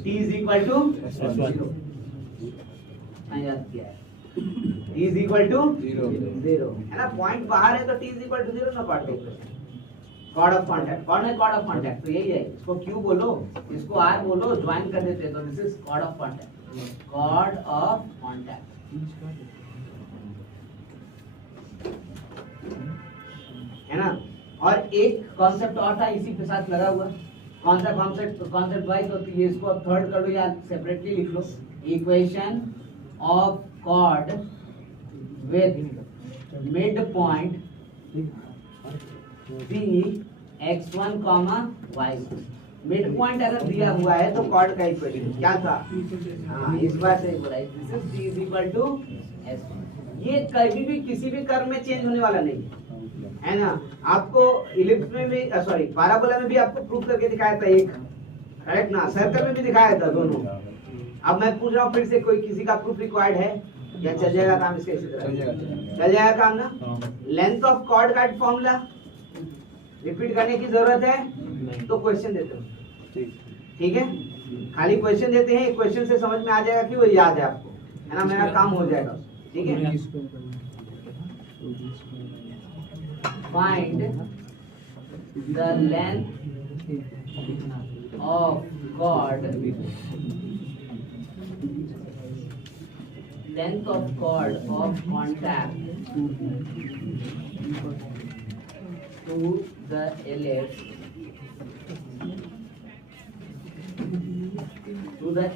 T is equal to 0, याद किया है, T इज इक्वल टू 0 है ना, पॉइंट बाहर है तो T इज इक्वल टू 0 ना part equation. Chord of contact, कौन है कॉर्ड ऑफ कॉन्टैक्ट, तो यही है, इसको Q बोलो, इसको R बोलो, ज्वाइन कर देते, तो this is chord of contact, chord of contact, है ना। और एक कॉन्सेप्ट और था इसी के साथ लगा हुआ, कौन सा कॉन्सेप्ट वाइज, तो ये इसको थर्ड कर लो या सेपरेटली लिख लो, equation of chord with mid point P x1, y1। Mid point अगर दिया हुआ है तो कॉर्ड का इक्वेशन क्या था, हाँ इस बार से बोला, this is T is equal to S1। ये कभी भी किसी भी कर्व में चेंज होने वाला नहीं है ना। आपको इलिप्स में भी सॉरी पैराबोला में भी आपको प्रूफ करके दिखाया था एक, करेक्ट ना, सर्कल में भी दिखाया था दोनों। अब मैं पूछ रहा हूँ फिर से, कोई किसी का प्रूफ रिक्वायर्ड है या चल जाएगा काम इसके, इसी तरह चल जाएगा काम ना। लेंथ ऑफ कॉर्ड का फॉर्मूला रिपीट करने की जरूरत है, तो क्वेश्चन देते हो, ठीक है, खाली क्वेश्चन देते हैं, क्वेश्चन से समझ में आ जाएगा कि वो याद है आपको, है ना, मेरा काम हो जाएगा, ठीक है। Find the length of chord, length of chord of contact to the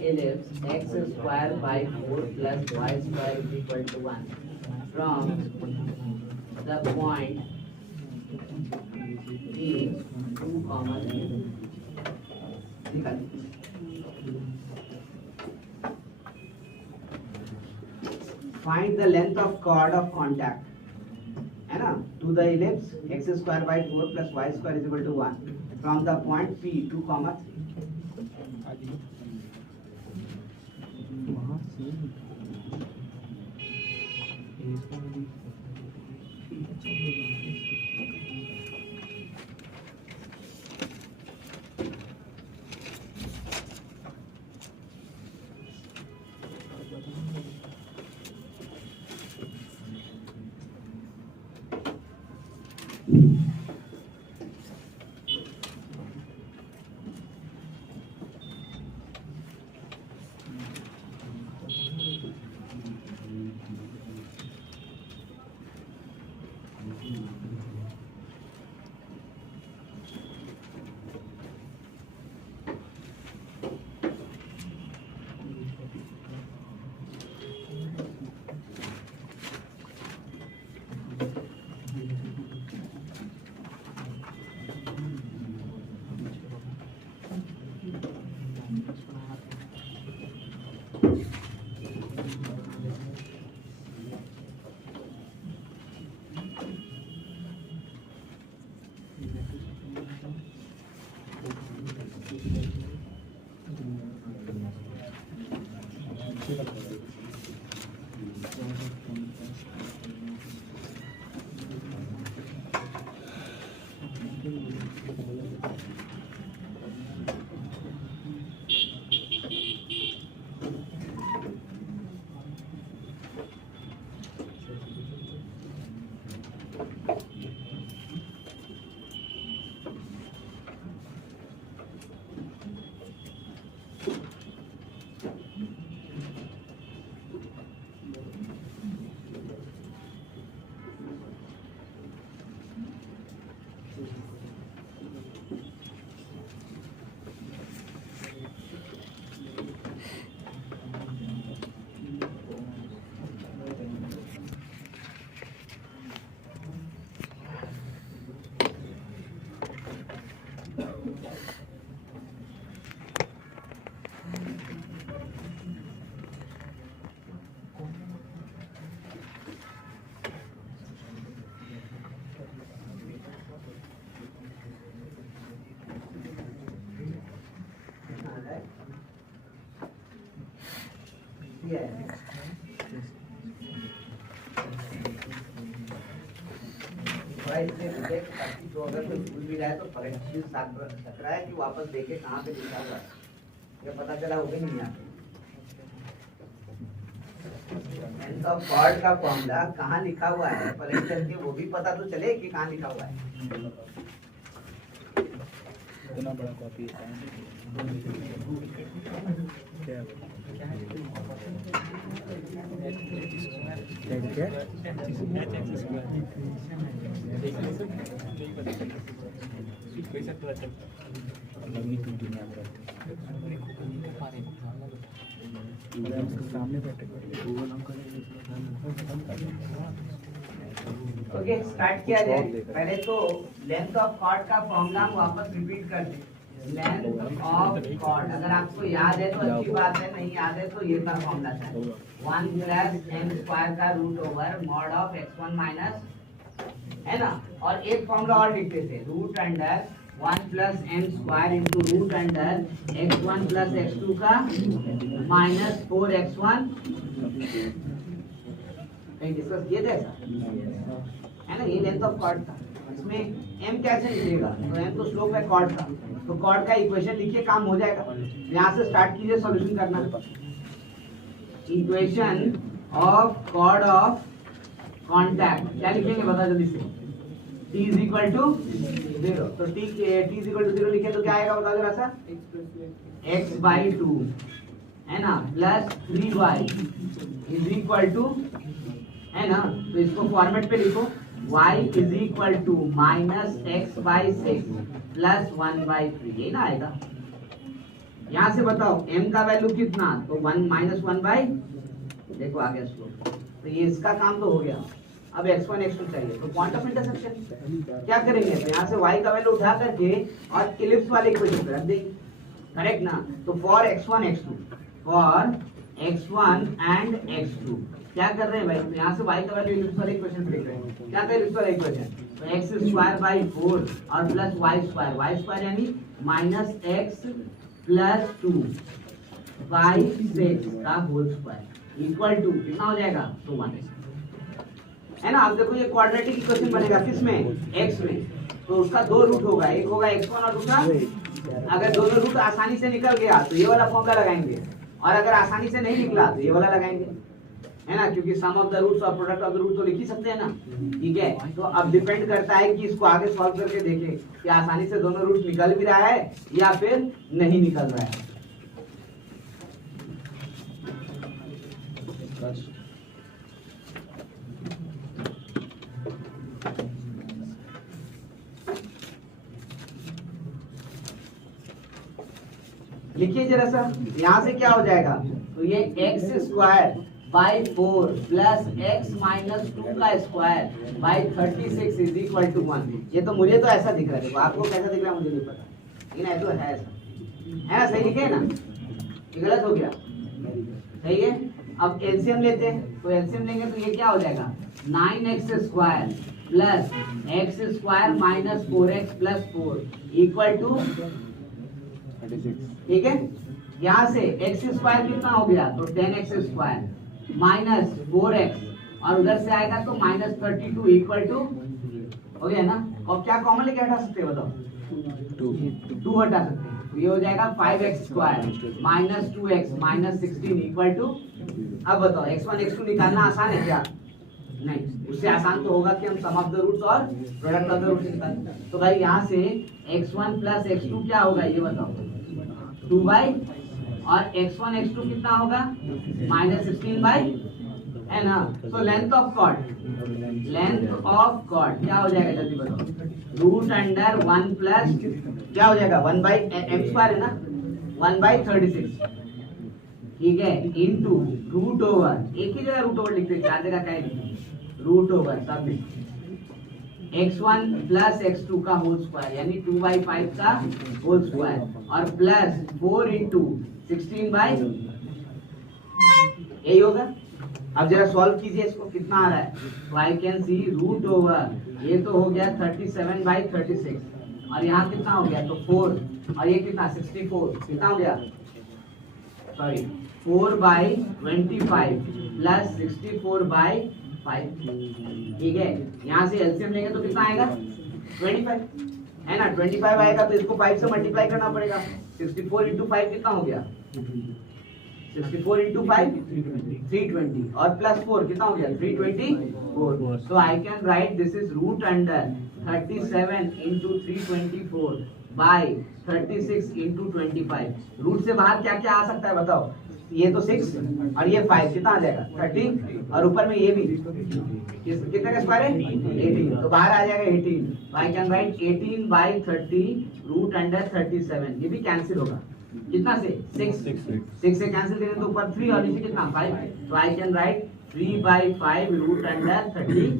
ellipse, x square by 4 plus y square is equal to 1 from the point P 2, 0। Find the length of chord of contact, है ना, to the ellipse x square by 4 plus y square is equal to 1 from the point P 2, 3। दिया है। थोड़ा इससे रुके ताकि तो अगर कोई भूल भी जाए तो पकड़ सकता है कि वापस देखे कहाँ पे लिखा हुआ है, ये पता चला हो भी नहीं यहाँ पे। लेंथ ऑफ कॉर्ड का फॉर्मूला कहाँ लिखा हुआ है पलट करके वो भी पता तो चले कि कहाँ लिखा हुआ है। इतना बड़ा कॉपी है सामने बैठे ओके स्टार्ट किया जाए। पहले तो लेंथ ऑफ कॉर्ड का फॉर्मूला हम वापस रिपीट कर दें। लेंथ ऑफ कॉर्ड अगर आपको याद है तो अच्छी बात है, नहीं याद है तो ये का फॉर्मूला था 1 प्लस m स्क्वायर का root over mod of x1 minus, है ना। और एक फॉर्मूला और लिखते थे root under 1 plus m square into root under x1 plus x2 का माइनस 4x1। कहीं डिस्कस किए थे ऐसा, है ना। ये लेंथ ऑफ कॉर्ड था। इसमें m कैसे लिखेगा, तो m तो स्लोप है कॉर्ड का, तो कॉर्ड का इक्वेशन लिखिए, काम हो जाएगा। यहाँ से स्टार्ट कीजिए सॉल्यूशन करना। Equation of chord of contact क्या लिखेंगे बता जल्दी से। t इज इक्वल टू 0, तो t इज इक्वल टू 0 लिखे तो क्या आएगा बताओ जरा सा। x/2 है ना plus 3y is equal to, है ना। तो इसको फॉर्मेट पे लिखो y is equal to minus x/6 plus 1/3, यही ना आएगा। यहाँ से बताओ m का वैल्यू कितना, तो 1 माइनस 1/, देखो आ गया स्लोप। तो ये इसका काम तो हो गया। अब x1 x2 चाहिए, तो पॉइंट ऑफ इंटरसेक्शन क्या करेंगे, तो यहाँ से y का वैल्यू उठा करके और इलिप्स वाले इक्वेशन पे रख देंगे, करेक्ट ना। तो for x1 x2 and x2 क्या कर रहे हैं भाई, तो यहाँ से y का वैल्यू इलिप्स वाले इक्वेशन पे लिख रहे हैं। क्या था इलिप्स वाला इक्वेशन, तो x स्क्वायर बाई 4 और प्लस y स्क्वायर यानी माइनस x प्लस 2 बाई 6 का होल स्क्वायर इक्वल टू कितना हो जाएगा, तो 1, है ना। अब देखो ये क्वाड्रेटिक इक्वेशन बनेगा किसमें, x में, तो उसका दो रूट होगा, एक होगा x1 और दूसरा, अगर दोनों रूट आसानी से निकल गया तो ये वाला फॉर्मूला लगाएंगे, और अगर आसानी से नहीं निकला तो ये वाला लगाएंगे, है ना, क्योंकि सम ऑफ द रूट्स और प्रोडक्ट ऑफ द रूट तो लिख ही सकते हैं ना, ठीक है। तो अब डिपेंड करता है कि इसको आगे सॉल्व करके देखें कि आसानी से दोनों रूट निकल भी रहा है या फिर नहीं निकल रहा है। लिखिए जरा सा, यहाँ से क्या हो जाएगा, तो ये x square by 4 plus x minus 2 का square by 36 is equal to 1। ये तो मुझे तो ऐसा दिख रहा है, देखो आपको कैसा दिख रहा है मुझे नहीं पता, लेकिन ऐसा है ऐसा, है ना, सही लिखे ना, ये गलत हो गया, सही है। अब एलसीएम लेते हैं, तो एलसीएम लेंगे तो ये क्या हो जाएगा 9x square plus x square minus 4x plus 4 equal to, ठीक है। यहाँ से x स्क्वायर कितना हो गया, तो 10x स्क्वायर माइनस 4x और उधर से आएगा तो माइनस 32 इक्वल टू, हो गया ना। और क्या कॉमन लेके हटा सकते हैं बताओ, 2 हटा सकते हैं, तो ये हो जाएगा 5x square minus 2x minus 16 equal to. अब बताओ x1 x2 निकालना आसान है क्या, नहीं, उससे आसान तो होगा कि हम सम ऑफ द रूट्स और प्रोडक्ट ऑफ द रूट्स निकालें। तो भाई यहाँ से x1 प्लस x2 क्या होगा ये बताओ, 2y, और x1 x2 कितना होगा माइनस 16 है ना। तो लेंथ ऑफ कॉर्ड क्या हो जाएगा जल्दी बताओ, रूट अंडर 1 प्लस क्या हो जाएगा 1/m स्क्वायर है ना, 1/36, ठीक है, इनटू रूट ओवर, एक ही जगह रूट ओवर लिखते हैं, 4 जगह कहीं रूट ओवर सब x1 प्लस x2 का होल स्क्वायर यानी 2/5 का होल स्क्वायर और प्लस 4 इंटू 16 यही होगा। अब जरा सॉल्व कीजिए इसको, कितना आ रहा है, तो I can see root over, ये तो हो गया 37/36 और यहाँ कितना हो गया, तो 4 और ये कितना 64, कितना हो गया, सॉरी 4/25 प्लस 64/5, ठीक है। यहाँ से एलसीएम लेंगे तो कितना आएगा 25, है ना। 25 आएगा तो इसको 5 से मल्टीप्लाई करना पड़ेगा। 64 इंटू 5 कितना हो गया 64 इंटू 5 320 और प्लस 4 कितना हो गया 324। So I can write this is root under 37 into 324 by 36 into 25। Root से बाहर क्या क्या आ सकता है बताओ। ये तो 6 और ये 5 कितना आ जाएगा 13 और ऊपर में ये भी कितना का स्क्वायर है 18, तो बाहर आ जाएगा 18। तो I can write 18/30 root under 37। ये भी कैंसिल होगा कितना से 6 से कैंसिल करें तो ऊपर 3 और नीचे कितना 5। तो I can write 3/5 root under 30।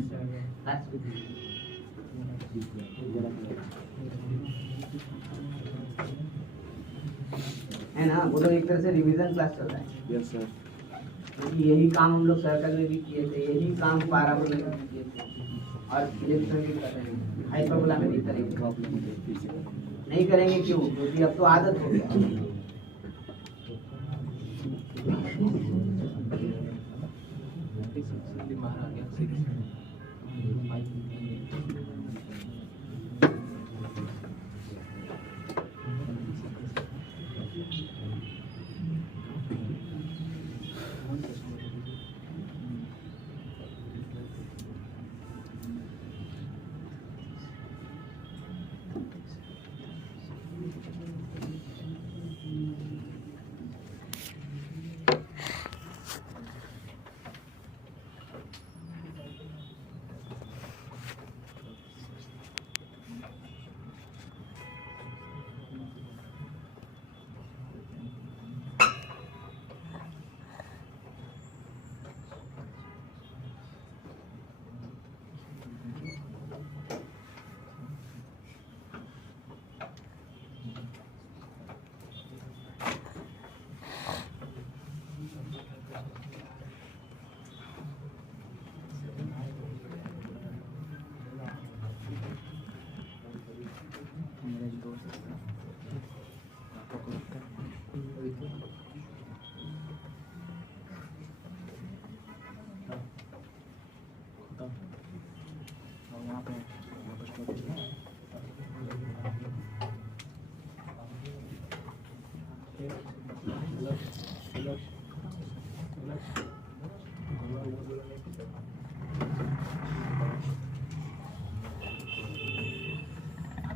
है ना। वो तो एक तरह से रिवीजन क्लास चल रहा है। Yes sir. क्योंकि यही काम हम लोग सर्कल में भी किए थे, यही काम पैराबोला में भी किए थे और इलिप्स में भी कर रहे हैं, हाइपरबोला में भी करेंगे। नहीं करेंगे क्यों? क्योंकि अब तो आदत हो गया।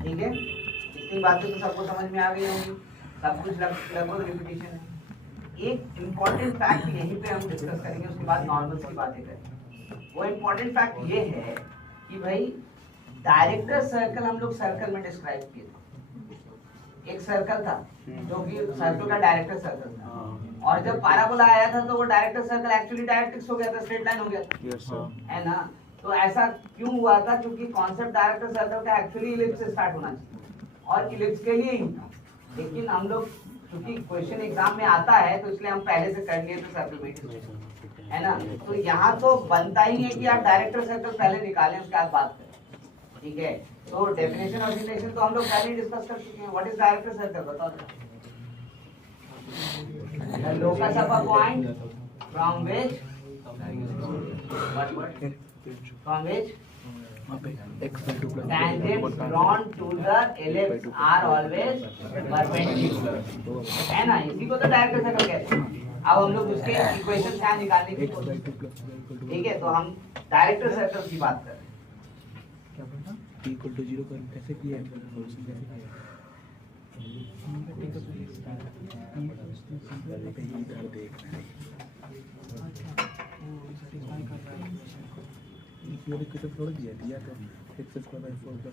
ठीक है, इतनी बातें तो सबको समझ में आ गई होंगी, सब कुछ लगभग रिपीटिशन है। एक इम्पॉर्टेंट फैक्ट यहीं पे हम डिस्कस करेंगे, उसके बाद नॉर्मल्स की बातें करेंगे। वो इम्पॉर्टेंट फैक्ट ये है कि भाई डायरेक्टर सर्कल हम लोग सर्कल में डिस्क्राइब किए थे। एक सर्कल था जो कि सर्कल का डायरेक्टर सर्कल था, और जब पैराबोला आया था तो वो डायरेक्टर सर्कल एक्चुअली डायरेक्ट्रिक्स हो गया था, स्ट्रेट लाइन हो गया था। Yes sir. है ना। तो ऐसा क्यों हुआ था? क्योंकि कॉन्सेप्ट डायरेक्टर सर्कल का एक्चुअली इलिप्स से स्टार्ट होना चाहिए और इलिप्स के लिए ही था, लेकिन हम लोग क्योंकि क्वेश्चन एग्जाम में आता है तो इसलिए हम पहले से कर लिए थे सर्कल में, है ना। तो यहाँ तो बनता ही है कि आप डायरेक्टर सर्कल पहले निकालें उसके बाद बात करें, ठीक है। तो डेफिनेशन और रिलेशन तो हम लोग पहले डिस्कस कर चुके हैं। व्हाट इज डायरेक्टर सर्कल बताओ। The locus of a point from which tangents drawn to the ellipse are always perpendicular, है ना। इसी को तो डायरेक्टर सर्कल कहते हैं। अब हम लोग उसके इक्वेशन यहाँ निकालने की कोशिश करें, ठीक है। तो हम डायरेक्टर सर्कल की बात कर रहे हैं। t = 0 पर कैसे किया है? कैसे किया है? इधर देखना है। ये कितना थोड़ा दिया तो x² + 4 +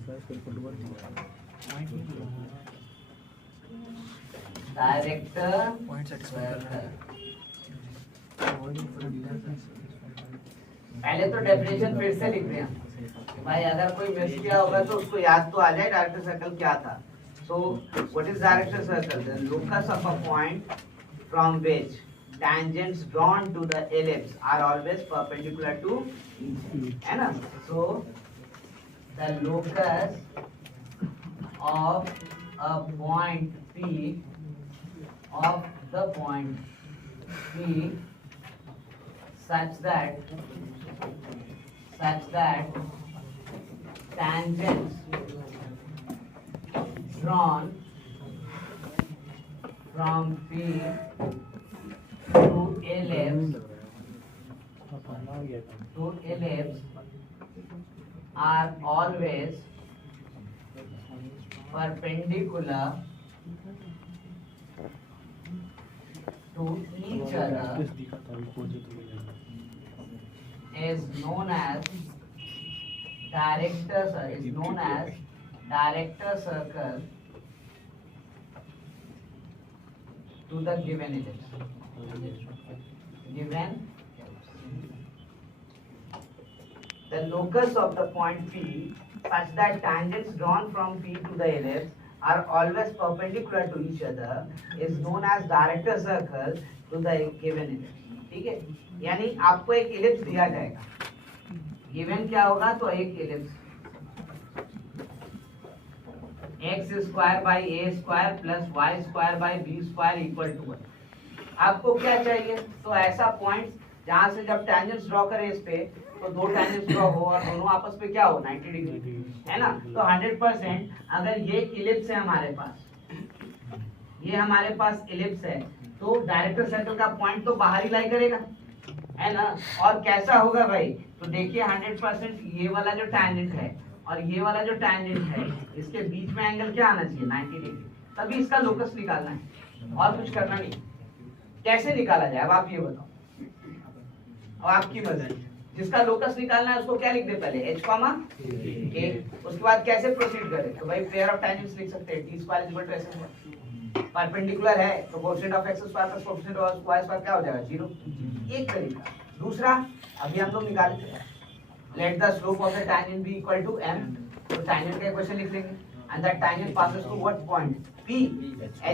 5 = 1 दिया। डायरेक्टर पॉइंट सेटिस्फाई कर रहा है। पहले तो डेफिनेशन फिर से लिख रहे हैं भाई, अगर कोई मिस किया होगा तो उसको याद तो आ जाए डायरेक्टर सर्कल क्या था। So what is director circle? The locus of a point from which tangents drawn to the ellipse are always perpendicular to each, है ना। So the locus of a point P of the point P such that tangents drawn from P to ellipse are always perpendicular to each other is known as director circle to the given ellipse. The locus of the point P such that tangents drawn from P to the ellipse are always perpendicular to each other is known as director circle to the given ellipse. ठीक है, यानी आपको एक ellipse दिया जाएगा, given क्या होगा, तो एक ellipse x square by a square plus y square by b square equal to 1। आपको क्या चाहिए, तो ऐसा पॉइंट जहां से जब टैंजेंट्स ड्रॉ करें इस पे तो दो टैंजेंट्स ड्रॉ हो और दोनों आपस में क्या हो 90 डिग्री, है ना। तो 100% अगर ये इलिप्स है हमारे पास, ये हमारे पास इलिप्स है, तो डायरेक्टर सर्कल का पॉइंट तो बाहर ही लाई करेगा, है ना। और कैसा होगा भाई, तो देखिए 100% ये वाला जो टैंजेंट है और ये वाला जो टैंजेंट है, इसके बीच में एंगल क्या आना चाहिए 90 डिग्री, तभी इसका लोकस निकालना है और कुछ करना नहीं। कैसे निकाला जाए अब आप ये बताओ, अब आपकी मर्जी। जिसका लोकस निकालना है उसको क्या लिख दे, पहले h कॉमा a, उसके बाद कैसे प्रोसीड करें, तो भाई पेयर ऑफ टैंजेंट्स लिख सकते हैं, t square equal to s square, perpendicular है तो coefficient of x square plus coefficient of y square क्या हो जाएगा 0, एक तरीका। दूसरा अभी हम लोग निकाल let the slope of the tangent be equal to m, तो टैंजेंट का इक्वेशन लिख लेंगे and that tangent passes to what point p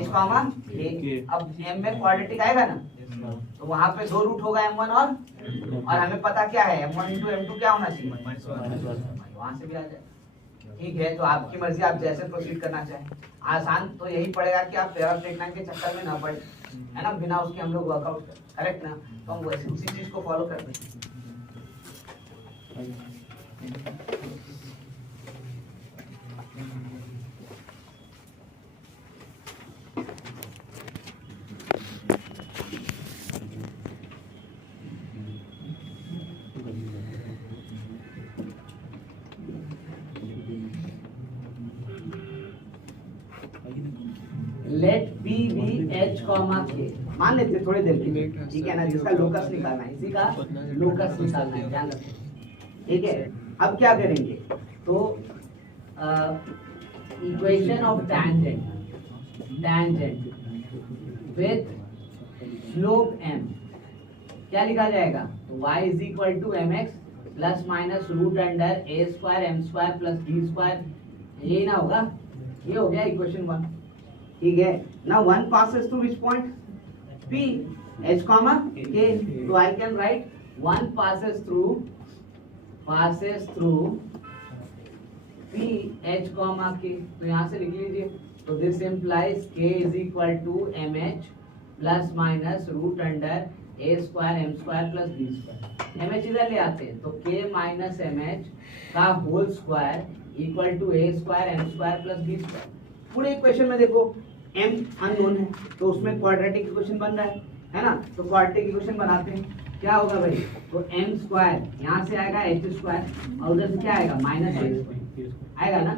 h comma a। अब m में क्वाड्रेटिक आएगा ना, तो वहां पे दो रूट होगा m1 और हमें पता क्या है m1 into m2 क्या होना चाहिए, वहां से भी आ जाए। ठीक है, तो आपकी मर्जी, आप जैसे प्रोसीड करना चाहें। आसान तो यही पड़ेगा कि आप पेयर ऑफ टेक्निक के चक्कर में ना पड़े, है ना, बिना उसके हम लोग वर्कआउट करें, करेक्ट ना। तो हम वैसे उसी चीज को फॉलो करते हैं। Let P be H comma K मान लेते थोड़ी देर के लिए, ठीक है ना। जिसका लोकस निकालना है, इसी का लोकस निकालना है, ध्यान रखें, ठीक है। अब क्या करेंगे, तो equation of tangent with slope m क्या लिखा जाएगा, तो y is equal to mx plus minus root under a square m square plus b square, ये ना होगा, ये हो गया इक्वेशन 1, ठीक है ना। 1 passes through which point, P h comma k, so I can write 1 passes through P h comma k, तो यहाँ से लिख लीजिए, तो this implies k is equal to mh plus minus root under a square m square plus b square, mh इधर ले आते हैं तो k माइनस mh का whole square equal to a square m square plus b square. पूरे equation में देखो m unknown है, तो उसमें क्वाड्रेटिक इक्वेशन बन रहा है ना। तो क्वाड्रेटिक इक्वेशन बनाते हैं, क्या होगा भाई, तो m स्क्वायर यहाँ से आएगा h स्क्वायर और उधर से क्या आएगा माइनस h स्क्वायर आएगा ना।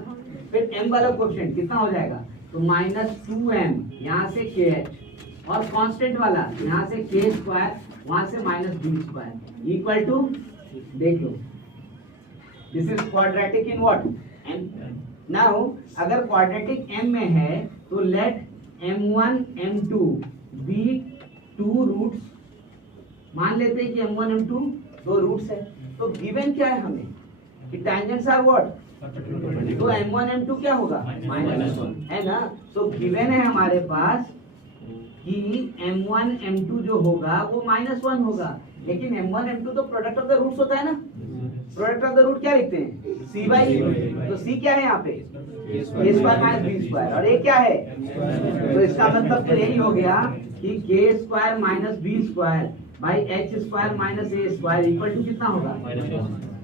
फिर m वाला कोएफिशिएंट कितना हो जाएगा, तो माइनस 2m यहाँ से kh और कांस्टेंट वाला यहाँ से k स्क्वायर वहां से minus b square equal to, देख लो this is quadratic in what m। Now अगर क्वाड्रेटिक m में है तो late m1 m2 B two roots, मान लेते हैं कि m1 m2 दो रूट्स है, तो गिवन क्या है हमें कि टैंजेंट्स आर व्हाट, तो m1 m2 क्या होगा -1, है ना। सो गिवन है हमारे पास कि m1 m2 जो होगा वो -1 होगा, लेकिन m1 m2 तो प्रोडक्ट ऑफ द रूट्स होता है ना। प्रोडक्ट ऑफ द रूट क्या लिखते हैं, c/e, तो c क्या है यहाँ पे ए स्क्वायर माइनस बी स्क्वायर, और ये क्या है, तो इसका मतलब तो यही हो गया कि k square minus b square by h square minus a square equal to कितना होगा।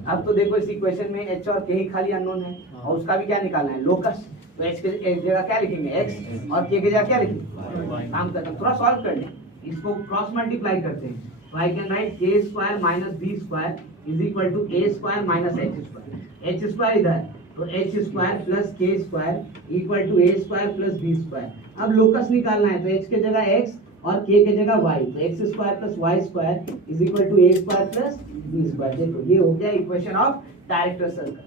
अब तो देखो इस इक्वेशन में एच और के ही खाली अननोन है, और उसका भी क्या निकालना है, लोकस। तो एच के जगह क्या लिखेंगे, एक्स, और के जगह क्या लिखेंगे, काम करना, थोड़ा सॉल्व कर लें, इसको क्रॉस मल्टीप्लाई करते हैं। तो I can write k square minus b square is equal to a square minus h square. H square इधर, तो h square plus k square equal to a square plus b square. अब locus निकालना है, तो H के जगह x और के जगह वाई, तो x square plus Y square is equal to a square plus b square. देखो ये हो गया इक्वेशन ऑफ डायरेक्टर सर्कल,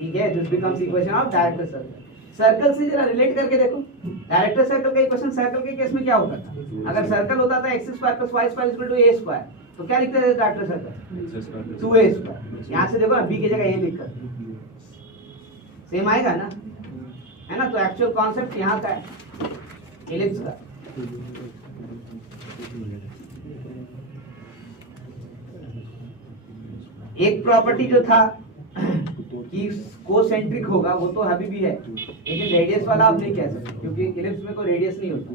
ठीक है, this becomes equation of director circle. Circle से जरा रिलेट करके देखो, डायरेक्टर सर्कल का इक्वेशन सर्कल के केस में क्या होता था, अगर सर्कल होता था x square plus Y square equal to a square, तो क्या लिखते थे डायरेक्टर सर्कल, 2a स्क्वायर। यहाँ से देखो ना, बी की जगह ए लिख कर सेम आएगा ना, है ना। तो एक्चुअल कॉन्सेप्ट यहाँ का है, एलिप्स का। एक प्रॉपर्टी जो था कि कोसेंट्रिक होगा, वो तो अभी भी है, लेकिन रेडियस वाला आप नहीं कह सकते, क्योंकि इलिप्स में कोई रेडियस नहीं होता।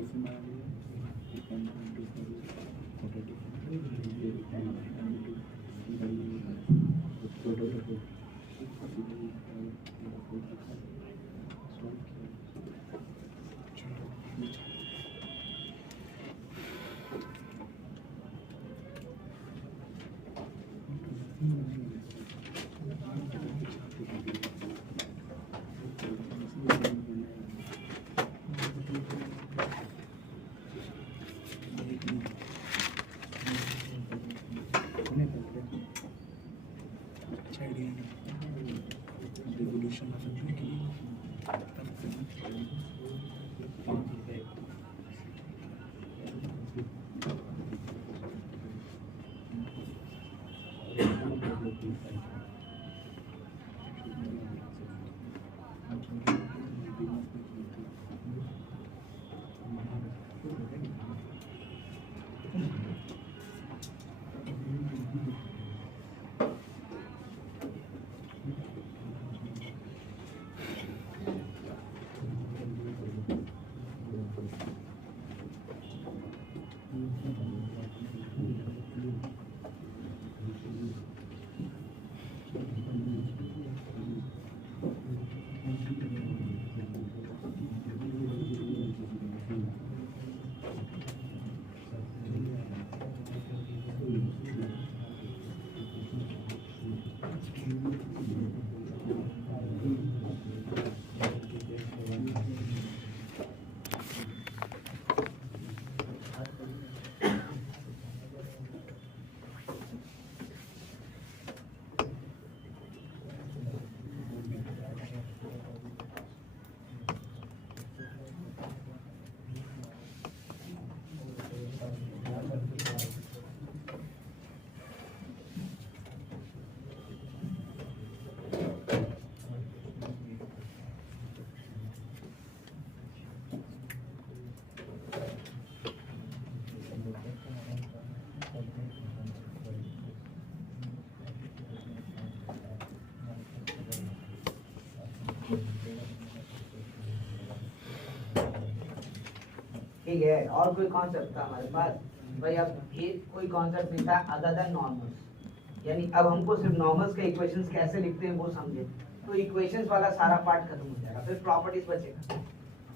ठीक है, और कोई कॉन्सेप्ट था हमारे पास भाई? अब ये कोई कॉन्सेप्ट नहीं था अदर देन नॉर्मल्स, यानी अब हमको सिर्फ नॉर्मल्स के इक्वेशंस कैसे लिखते हैं वो समझे, तो इक्वेशंस वाला सारा पार्ट खत्म हो जाएगा, फिर प्रॉपर्टीज बचेगा,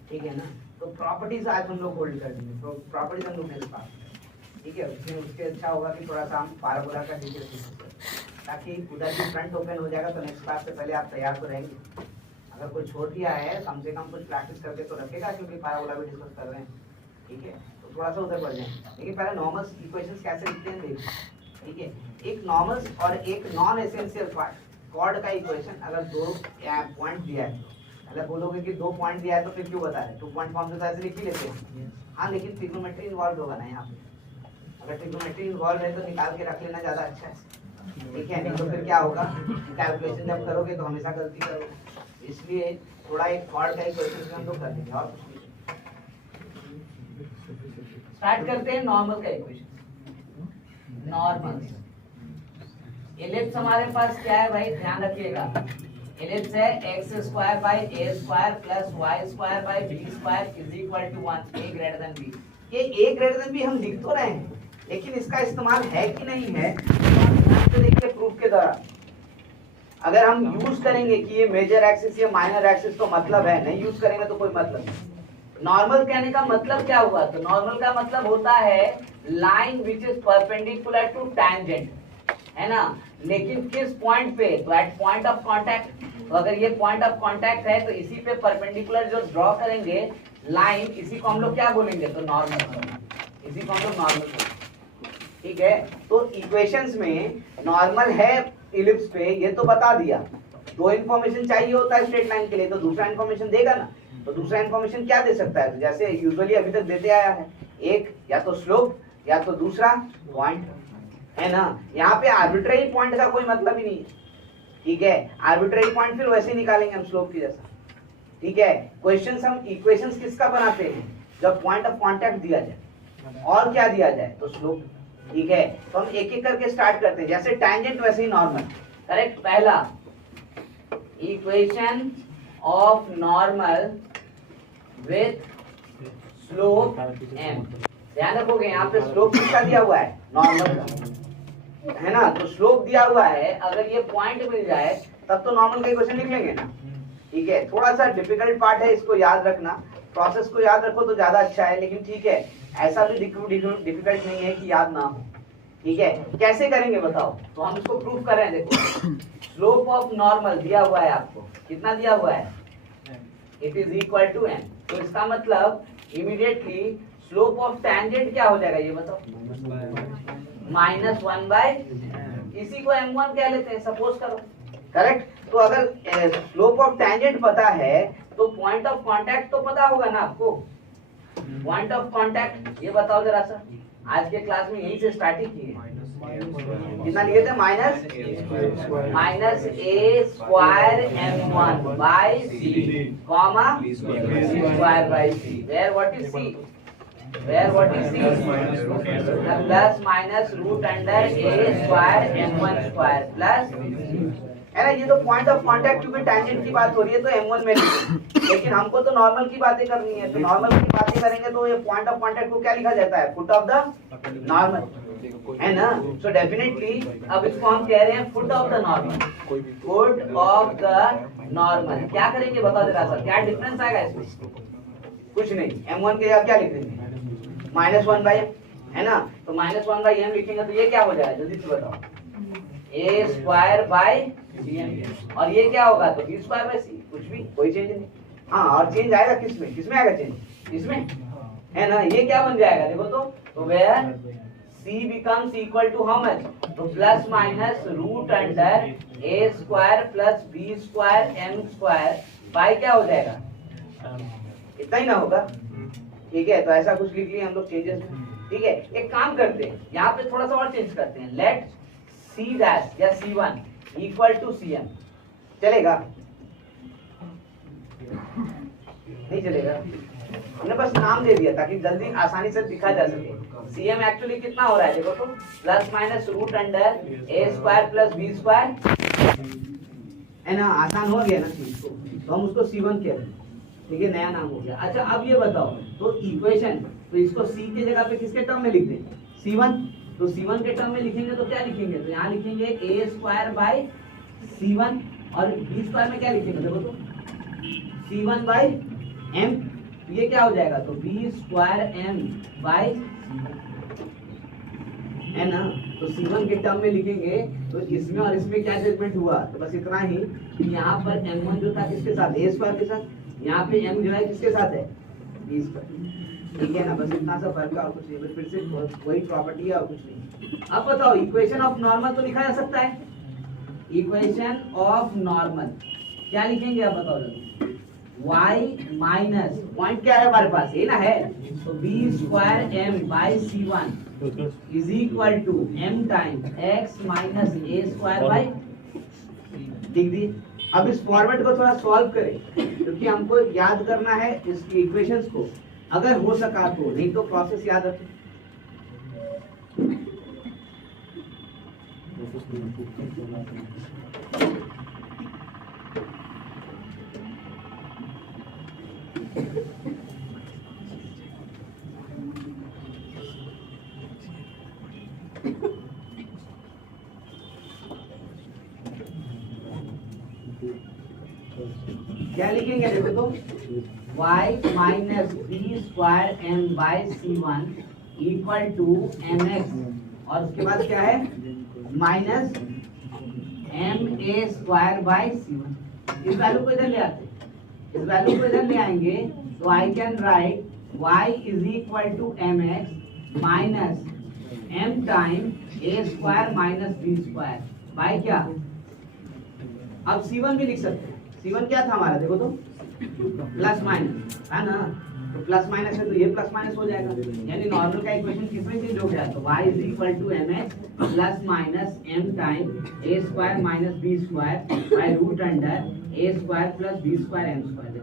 ठीक है ना। तो प्रॉपर्टीज आज हम लोग होल्ड कर देंगे, तो प्रॉपर्टीज हम लोग नेक्स्ट पार्ट, ठीक है। उसमें उसके अच्छा होगा कि थोड़ा सा हम पाराबोला का डिटेल सीखें, ताकि उधर भी फ्रंट ओपन हो जाएगा, तो नेक्स्ट क्लास से पहले आप तैयार तो रहेंगे। अगर कोई छोड़ दिया है कम से कम कुछ प्रैक्टिस करके तो रखेगा, क्योंकि पाराबोला भी डिस्कस कर रहे हैं, ठीक है। तो थोड़ा सा उधर बढ़ जाए, लेकिन पहले नॉर्मल्स इक्वेशंस कैसे लिखते हैं देखिए, ठीक है। एक नॉर्मल्स और एक नॉन एसेंशियल कॉर्ड का इक्वेशन, अगर दो पॉइंट दिया है, अगर बोलोगे कि 2 पॉइंट दिया है तो फिर क्यों बता रहे, 2 पॉइंट फॉर्म से तो ऐसे लिख ही लेते हैं, हाँ, लेकिन ट्रिग्नोमेट्री इन्वॉल्व होगा ना यहाँ पे। अगर ट्रिग्नोमेट्री इन्वॉल्व है तो निकाल के रख लेना ज़्यादा अच्छा है, ठीक है। नहीं तो फिर क्या होगा, कैलकुलेशन जब करोगे तो हमेशा गलती करोगे, इसलिए थोड़ा एक कॉर्ड का इक्वेशन हम लोग कर देंगे, और कुछ नहीं। स्टार्ट करते हैं नॉर्मल का इक्वेशन। नॉर्मल एलिप्स हमारे पास क्या है भाई, ध्यान रखिएगा, एलिप्स है x square by a square plus Y square by B square is equal to 1 a greater than b. ये ए ग्रेटर देन बी हम लिख तो रहे हैं, लेकिन इसका इस्तेमाल है कि नहीं है तो हम ध्यान से देखिए प्रूफ के दौरान। अगर हम यूज करेंगे कि ये मेजर एक्सिस या माइनर एक्सिस तो मतलब है, नहीं यूज करेंगे तो कोई मतलब नहीं। नॉर्मल कहने का मतलब क्या हुआ, तो नॉर्मल का मतलब होता है line which is perpendicular to tangent, है ना। लेकिन किस पॉइंट पे, तो एट पॉइंट ऑफ कांटेक्ट। तो अगर ये पॉइंट ऑफ कांटेक्ट है तो इसी पे परपेंडिकुलर जो ड्रॉ करेंगे लाइन, इसी को हम लोग क्या बोलेंगे, तो नॉर्मल, इसी को हम लोग नॉर्मल बोलेंगे, ठीक है। तो इक्वेशंस में नॉर्मल है इलिप्स पे, ये तो बता दिया। दो इन्फॉर्मेशन चाहिए होता है स्ट्रेट लाइन के लिए, तो दूसरा इन्फॉर्मेशन देगा ना। तो दूसरा इन्फॉर्मेशन क्या दे सकता है, तो जैसे यूजुअली अभी तक देते आया है, एक या तो स्लोप या तो दूसरा पॉइंट, है ना। यहाँ पे आर्बिट्रेरी पॉइंट का कोई मतलब ही नहीं है, ठीक है। आर्बिट्रेरी पॉइंट फिर वैसे ही निकालेंगे हम स्लोप की जैसा, ठीक है। क्वेश्चंस हम इक्वेशंस किसका बनाते हैं, जब पॉइंट ऑफ कांटेक्ट दिया जाए और क्या दिया जाए, तो स्लोप, ठीक है। तो हम एक एक करके स्टार्ट करते हैं, जैसे टैंजेंट वैसे ही नॉर्मल, करेक्ट। पहला equation of normal with slope m, ध्यान रखोगे यहाँ पे स्लोप किसका दिया हुआ है, नॉर्मल का, है ना। तो स्लोप दिया हुआ है, अगर ये पॉइंट मिल जाए तब तो नॉर्मल का इक्वेशन लिख लेंगे ना, ठीक है। थोड़ा सा डिफिकल्ट पार्ट है, इसको याद रखना, प्रोसेस को याद रखो तो ज्यादा अच्छा है, लेकिन ठीक है, ऐसा भी डिफिकल्ट नहीं है कि याद ना हो, ठीक है। कैसे करेंगे बताओ, तो हम इसको प्रूफ कर रहे हैं। देखो स्लोप ऑफ नॉर्मल दिया हुआ है आपको, कितना दिया हुआ है, it is equal to m। तो इसका मतलब इमीडिएटली स्लोप ऑफ टैंजेंट क्या हो जाएगा, ये बताओ, -1/, इसी को m1 कह लेते हैं, सपोज करो, करेक्ट। तो अगर स्लोप ऑफ टैंजेंट पता है तो पॉइंट ऑफ कांटेक्ट तो पता होगा ना आपको। पॉइंट ऑफ कांटेक्ट ये बताओ जरा सा, आज के क्लास में यही से स्टार्ट ही की है, कितना लिखे थे, minus a square m1 by c comma b square by c, where what is c, where what is c, plus minus root under a square m1 square plus, है ना। ये तो पॉइंट ऑफ कांटेक्ट क्योंकि tangent की बात हो रही है तो m1 में लिखें, लेकिन हमको तो नॉर्मल की बातें करनी है, तो नॉर्मल की बातें करेंगे तो ये पॉइंट ऑफ कांटेक्ट को क्या लिखा जाता है, फुट ऑफ द नॉर्मल, है ना। सो डेफिनेटली अब इसको हम कह रहे हैं foot of the normal, foot of the normal. क्या करेंगे बताओ जरा सा, क्या डिफरेंस आएगा इसमें, कुछ नहीं, m1 के क्या लिख देंगे, -1/m, है ना। तो -1/m लिखेंगे तो ये क्या हो जाएगा, जल्दी से बताओ, a स्क्वायर बाई cm, और ये क्या होगा, तो b स्क्वायर बाई c, कुछ भी, कोई चेंज नहीं। हाँ, और चेंज आएगा किसमें, किसमें आएगा चेंज, इसमें, है ना। ये क्या बन जाएगा देखो तो where c becomes equal to how much, तो plus minus root under a square plus b square m square by क्या हो जाएगा, इतना ही ना होगा, ठीक है। तो ऐसा कुछ लिख लिए हम लोग चेंजेस में, ठीक है। एक काम करते हैं, यहाँ पे थोड़ा सा और चेंज करते हैं, लेट c डैश या c1 इक्वल टू cm, चलेगा, नहीं चलेगा, हमने बस नाम दे दिया ताकि जल्दी आसानी से दिखा जा सके। cm एक्चुअली कितना हो रहा है देखो तो, plus minus root under a square plus b square, है ना। आसान हो गया ना चीज को, तो हम उसको c1 कह रहे हैं, ठीक है, नया नाम हो गया। अच्छा अब ये बताओ, तो इक्वेशन, तो इसको c के जगह पे किसके टर्म में लिख दें, c1, तो c1 के टर्म में लिखेंगे तो क्या लिखेंगे, तो यहाँ लिखेंगे a स्क्वायर बाई c1, और b स्क्वायर में क्या लिखेंगे देखो तो, c1 बाई m, ये क्या हो जाएगा, तो b स्क्वायर m बाई, है ना। तो c1 के टर्म में लिखेंगे तो इसमें और इसमें क्या एडजस्टमेंट हुआ, तो बस इतना ही कि यहाँ पर m1 जो था किसके साथ, a स्क्वायर के साथ, यहाँ पे m जो है किसके साथ है, b स्क्वायर, ठीक है ना। बस इतना सा फर्क है और कुछ नहीं, बस फिर से वही प्रॉपर्टी है और कुछ नहीं। अब बताओ इक्वेशन ऑफ नॉर्मल तो लिखा जा सकता है, इक्वेशन ऑफ नॉर्मल क्या लिखेंगे आप बताओ जल्दी, y माइनस पॉइंट क्या है हमारे पास, ये ना है, तो b square m by c1 is equal to m time x minus a square by, लिख दी। अब इस फॉर्मेट को थोड़ा सॉल्व करें, क्योंकि हमको याद करना है इस इक्वेशंस को, अगर हो सका तो, नहीं तो प्रोसेस याद रखें। क्या लिखेंगे देखो तो y minus b square m by C1 equal to mx, और उसके बाद क्या है minus ma square by C1। इस वैल्यू को इधर ले आते हैं, इस वैल्यू को इधर ले आएंगे तो I can write y is equal to mx minus m time a square minus b square by क्या, अब C1 भी लिख सकते हैं। C1 क्या था हमारा देखो तो प्लस माइनस है ना, तो प्लस माइनस है तो ये प्लस माइनस हो जाएगा, यानी नॉर्मल का इक्वेशन किसमें चेंज हो गया, तो y is equal to mx plus minus m time a square minus b square by root under a square plus b square m square.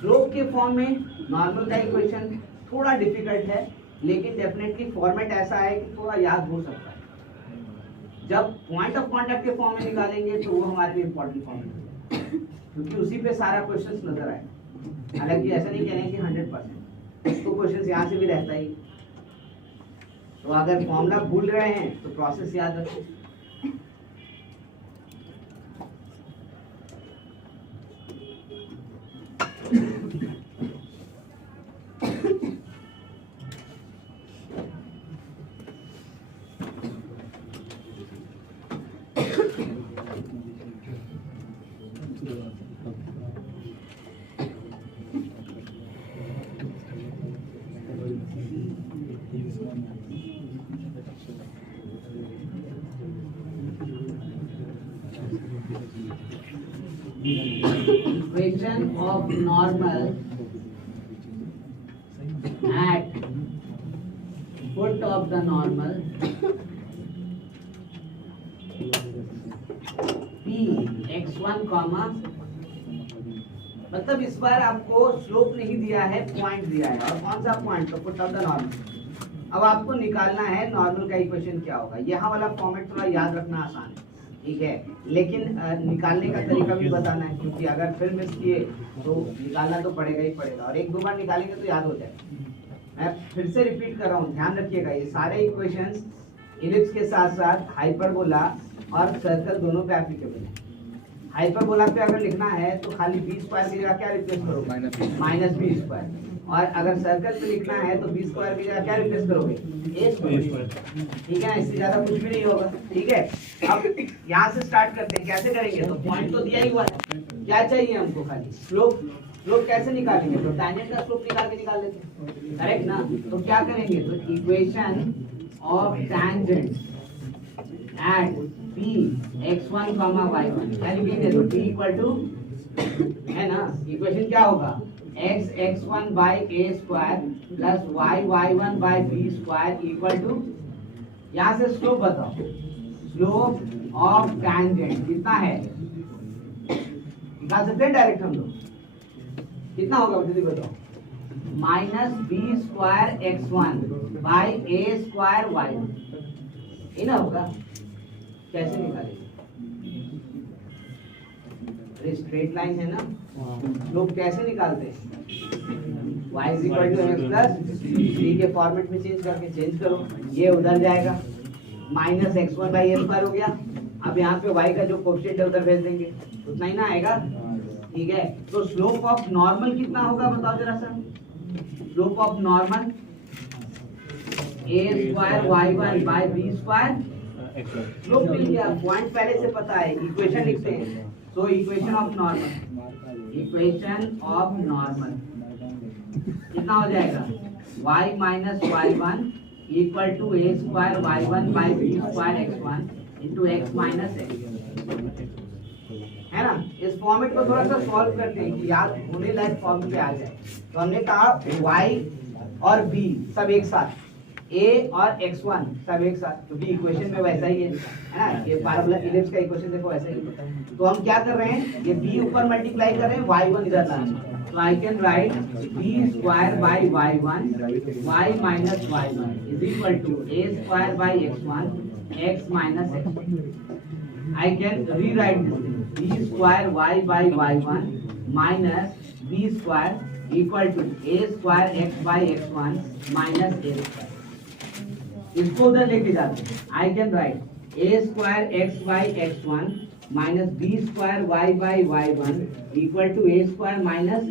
Slope के फॉर्म में नॉर्मल का इक्वेशन थोड़ा difficult है, लेकिन डेफिनेटली फॉर्मेट ऐसा है कि थोड़ा याद हो सकता है। जब पॉइंट ऑफ कांटेक्ट के फॉर्म में निकालेंगे तो वो हमारे लिए इंपॉर्टेंट फॉर्म है, क्योंकि उसी पे सारा क्वेश्चंस नजर आए। हालांकि ऐसा नहीं कह रहे हैं कि 100%, तो क्वेश्चंस यहाँ से भी रहता ही, तो अगर फॉर्मूला भूल रहे हैं तो प्रोसेस याद रखें। Equation of normal at foot of the normal p x1 comma, मतलब इस बार आपको स्लोप नहीं दिया है, पॉइंट दिया है, और कौन सा पॉइंट, तो फुट ऑफ द नॉर्मल। अब आपको निकालना है नॉर्मल का इक्वेशन क्या होगा। यहाँ वाला फॉर्मेट थोड़ा याद रखना आसान है, ठीक है, लेकिन निकालने का तरीका भी बताना है, क्योंकि अगर फिर मिस किए तो निकालना तो पड़ेगा ही पड़ेगा, और एक दो बार निकालेंगे तो याद हो जाएगा। मैं फिर से रिपीट कर रहा हूँ, ध्यान रखिएगा, ये सारे इक्वेशंस इलिप्स के साथ साथ हाइपरबोला और सर्कल दोनों पे एप्लीकेबल है। हाइपरबोला पे अगर लिखना है तो खाली बी स्क्वायर की जगह क्या रिप्लेस करोगे, माइनस बी स्क्वायर, और अगर सर्कल पे लिखना है तो बी स्क्वायर की जगह क्या रिप्लेस करोगे, ए स्क्वायर, ठीक है ना, इससे ज्यादा कुछ भी नहीं होगा, ठीक है। अब यहाँ से स्टार्ट करते हैं, कैसे करेंगे, तो पॉइंट तो दिया ही हुआ है, क्या चाहिए हमको, खाली स्लोप। स्लोप कैसे निकालेंगे, तो टैंजेंट का स्लोप निकाल के निकाल लेते हैं, करेक्ट ना। तो क्या करेंगे, तो equation of tangent at p x1 comma y1 क्या लिखेंगे, तो p इक्वल टू है ना, इक्वेशन क्या होगा, x x1 by a square plus y y1 by b square equal to, यहाँ से स्लोप बताओ, स्लोप ऑफ टैंजेंट कितना है, निकाल सकते हैं डायरेक्ट हम लोग, कितना होगा जल्दी बताओ, minus b square x1 by a square y1, ये ना होगा। कैसे निकालेंगे, स्ट्रेट लाइन है ना, लोग कैसे निकालते हैं, y is equal to mx plus c के फॉर्मेट में चेंज करके चेंज करो, ये उधर जाएगा, minus x1 by a square हो गया। अब यहाँ पे y का जो कोएफिशिएंट है उधर भेज देंगे, उतना ही ना आएगा, ठीक है। तो स्लोप ऑफ नॉर्मल कितना होगा बताओ जरा सा, slope of normal a square y1 by b square, slope मिल गया, पॉइंट पहले से पता है, इक्वेशन लिखते हैं, so equation of normal, equation of normal कितना हो जाएगा, y minus y1 equal to a square y1 by b square x1 into x minus x, है ना। इस फॉर्मेट को थोड़ा सा सॉल्व करते हैं कि याद होने लायक फॉर्म पे आ जाए। तो हमने कहा y और b सब एक साथ, a और x1 सब एक साथ, क्योंकि इक्वेशन में वैसा ही है ना, ये पैराबोला इलिप्स का इक्वेशन देखो वैसा ही है। तो हम क्या कर रहे हैं, ये b ऊपर मल्टीप्लाई कर रहे हैं, y1 इधर ला रहे हैं, तो I can write b square by y1 y minus y1 is equal to a square by x1 x minus x। I can rewrite this, b square y by y1 minus b square equal to a square x by x1 minus a square. इसको उधर लेके जाते हैं, I can write a square x by x1 minus b square y by y one equal to a square minus,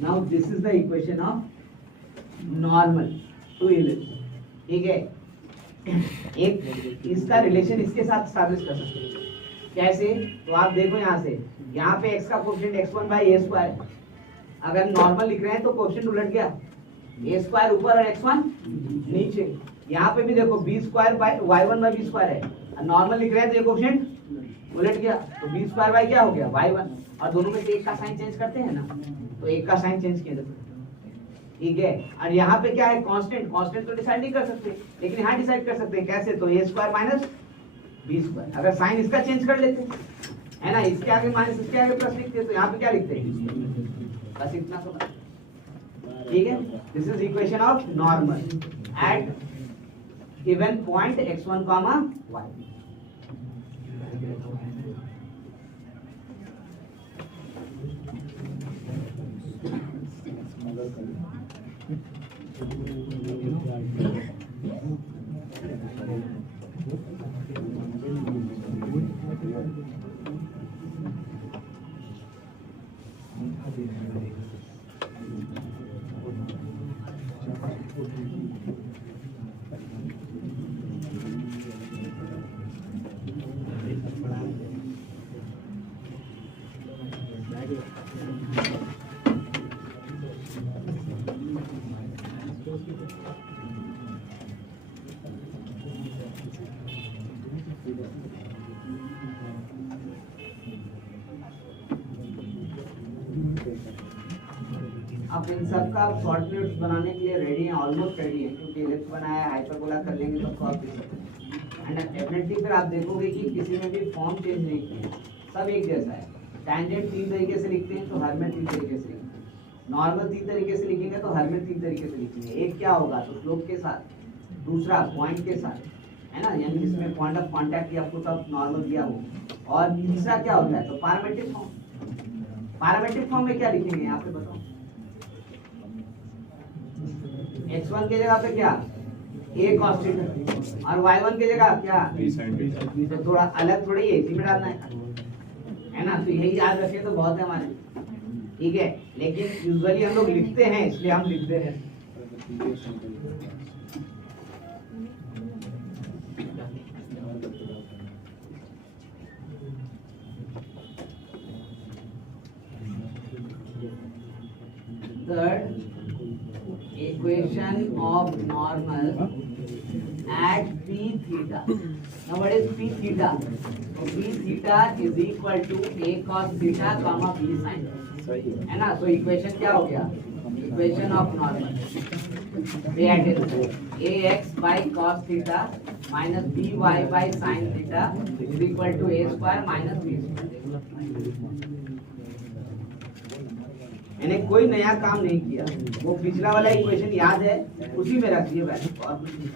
now this is the equation of normal to ellipse. ठीक है, एक इसका relation इसके साथ स्टैब्लिश कर सकते हैं। कैसे? तो आप देखो यहाँ से, यहाँ पे x का coefficient x1 by a square, अगर नॉर्मल लिख रहे हैं तो कोएफिशिएंट उलट गया, ए स्क्वायर ऊपर और x1 नीचे। यहाँ पे भी देखो B square by y1 by B square है, नॉर्मल लिख रहे हैं तो ये कोएफिशिएंट उलट गया, तो बी स्क्वायर बाई क्या हो गया y1, और दोनों में से एक का साइन चेंज करते हैं ना, तो एक का साइन चेंज किया देखो। ठीक है, और यहाँ पे क्या है, कांस्टेंट, कांस्टेंट तो डिसाइड नहीं कर सकते, लेकिन यहाँ डिसाइड कर सकते हैं। कैसे? तो ए स्क्वायर माइनस बी स्क्वायर, अगर साइन इसका चेंज कर लेते है ना, इसके आगे माइनस इसके आगे प्लस लिखते, तो यहाँ पे क्या लिखते हैं, बस इतना तो। ठीक है, this is equation of normal at given point x1, y। अब इन सब का शॉर्ट नोट्स बनाने के लिए रेडी हैं, ऑलमोस्ट रेडी हैं, क्योंकि इलिप्स बनाया है, हाइपरबोला कर लेंगे तो सॉल्व कर सकते हैं। एंड डेफिनेटली फिर आप देखोगे कि किसी में भी फॉर्म चेंज नहीं किया, सब एक जैसा है। टैंजेंट 3 तरीके से लिखते हैं तो हर में 3 तरीके से लिखते हैं, नॉर्मल 3 तरीके से लिखेंगे तो हर में 3 तरीके से लिखेंगे। एक क्या होगा, तो स्लोप के साथ, दूसरा पॉइंट के साथ, है ना, यानी जिसमें पॉइंट ऑफ कांटेक्ट आपको तब नॉर्मल दिया हो, और तीसरा क्या होता है, तो पैरामेट्रिक फॉर्म। पैरामेट्रिक फॉर्म में क्या लिखेंगे यहाँ पे बताओ, x1 के जगह पे क्या, a cos थीटा, और y1 के जगह क्या, b sin थीटा। तो थोड़ा अलग थोड़ी है, इसी में डालना है ना, तो यही याद रखिए तो बहुत है हमारे। ठीक है, लेकिन यूजुअली हम लोग लिखते हैं, इसलिए हम लिखते हैं। Third, equation of normal at p theta. Now what is p theta? So p theta is equal to a cos theta comma b sin, है ना। so equation क्या हो गया, equation of normal, that is ax by cos theta minus by sin theta is equal to a square minus b square। मैंने कोई नया काम नहीं किया, वो पिछला वाला इक्वेशन याद है, उसी में रखिए वैल्यू, और कुछ नहीं।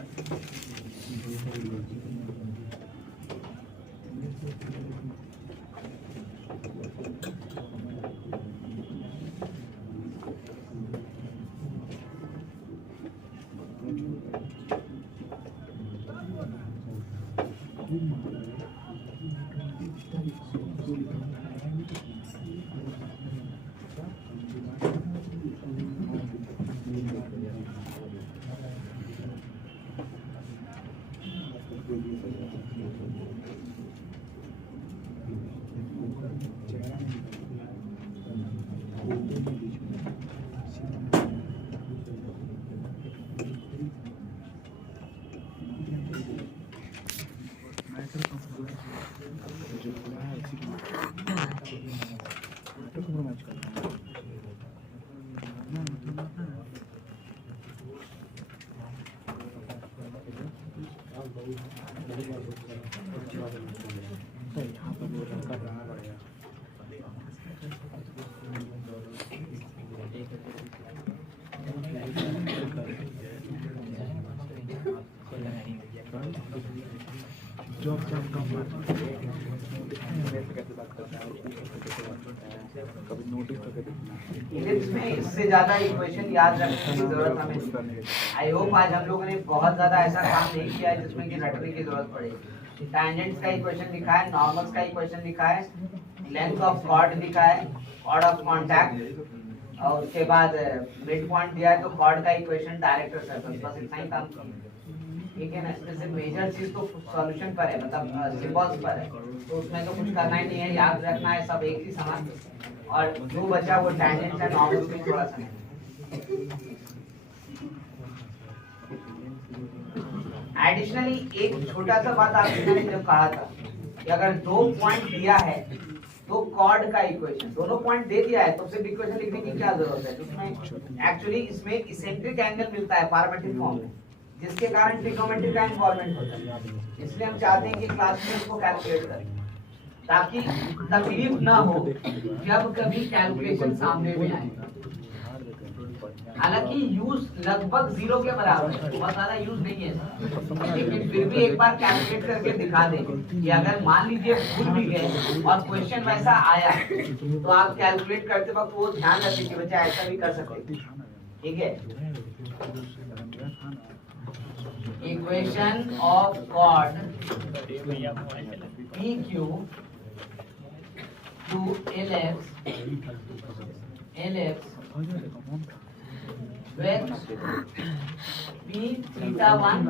इलिप्स में इससे ज्यादा इक्वेशन याद रखने की जरूरत हमें। आई होप आज हम लोगों ने बहुत ज्यादा ऐसा काम नहीं किया है जिसमें कि रटने की जरूरत पड़े। टैंजेंट्स का इक्वेशन लिखा है, नॉर्मल्स का इक्वेशन लिखा है, लेंथ ऑफ कॉर्ड लिखा है, कॉर्ड ऑफ कांटेक्ट, और उसके बाद मिड पॉइंट दिया है तो कॉर्ड का इक्वेशन, डायरेक्टर सर्कल, बस इतना ही काम किया। ठीक है ना, इसमें से मेजर चीज तो सॉल्यूशन पर है, मतलब सिंबल्स पर है, तो उसमें तो कुछ करना ही नहीं है, याद रखना है सब एक ही समान, और जो बचा वो टैंजेंट्स है, नॉर्मल्स में थोड़ा सा। एडिशनली एक छोटा सा बात आपसे मैंने जब कहा था कि अगर 2 पॉइंट दिया है तो कॉर्ड का इक्वेशन, दोनों पॉइंट दे दिया है तो सिर्फ इक्वेशन लिखने की क्या जरूरत है, उसमें एक्चुअली इसमें इसेंट्रिक एंगल मिलता है पैरामीट्रिक फॉर्म में, जिसके कारण ट्रिग्नोमेट्री का इन्वॉल्वमेंट होता है। इसलिए हम चाहते हैं कि क्लास में उसको कैलकुलेट करें ताकि तकलीफ ना हो जब कभी कैलकुलेशन सामने में आए। हालांकि यूज लगभग 0 के बराबर है, बहुत ज्यादा यूज नहीं है, लेकिन फिर भी एक बार कैलकुलेट करके दिखा दें कि अगर मान लीजिए भूल भी गए और क्वेश्चन वैसा आया तो आप कैलकुलेट करते वक्त वो ध्यान रखें कि बच्चा ऐसा भी कर सकते। ठीक है, equation of chord PQ to ellipse with P theta 1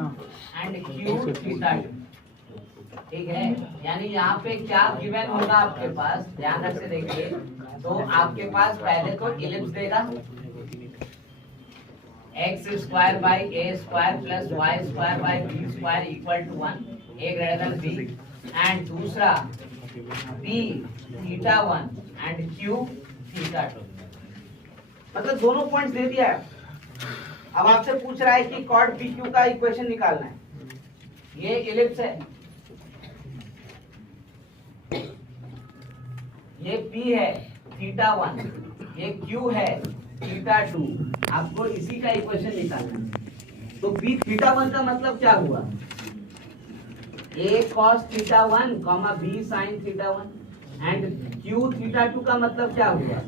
and Q theta 2। ठीक है, यानी यहाँ पे क्या गिवन होगा आपके पास, ध्यान रख से देखिए, तो आपके पास पहले तो इलिप्स देगा x square by a square plus y square by b square equal to 1, a greater than b, and दूसरा p theta 1 and q theta 2, मतलब दोनों पॉइंट्स दे दिया है। अब आपसे पूछ रहा है कि कॉर्ड PQ का इक्वेशन निकालना है। ये इलिप्स है, ये P है थीटा 1, ये Q है थीटा 2, आपको इसी का इक्वेशन निकालना है। तो P थीटा 1 का मतलब क्या हुआ, A cos theta 1, B sin theta 1, and Q theta 2 का मतलब क्या हुआ,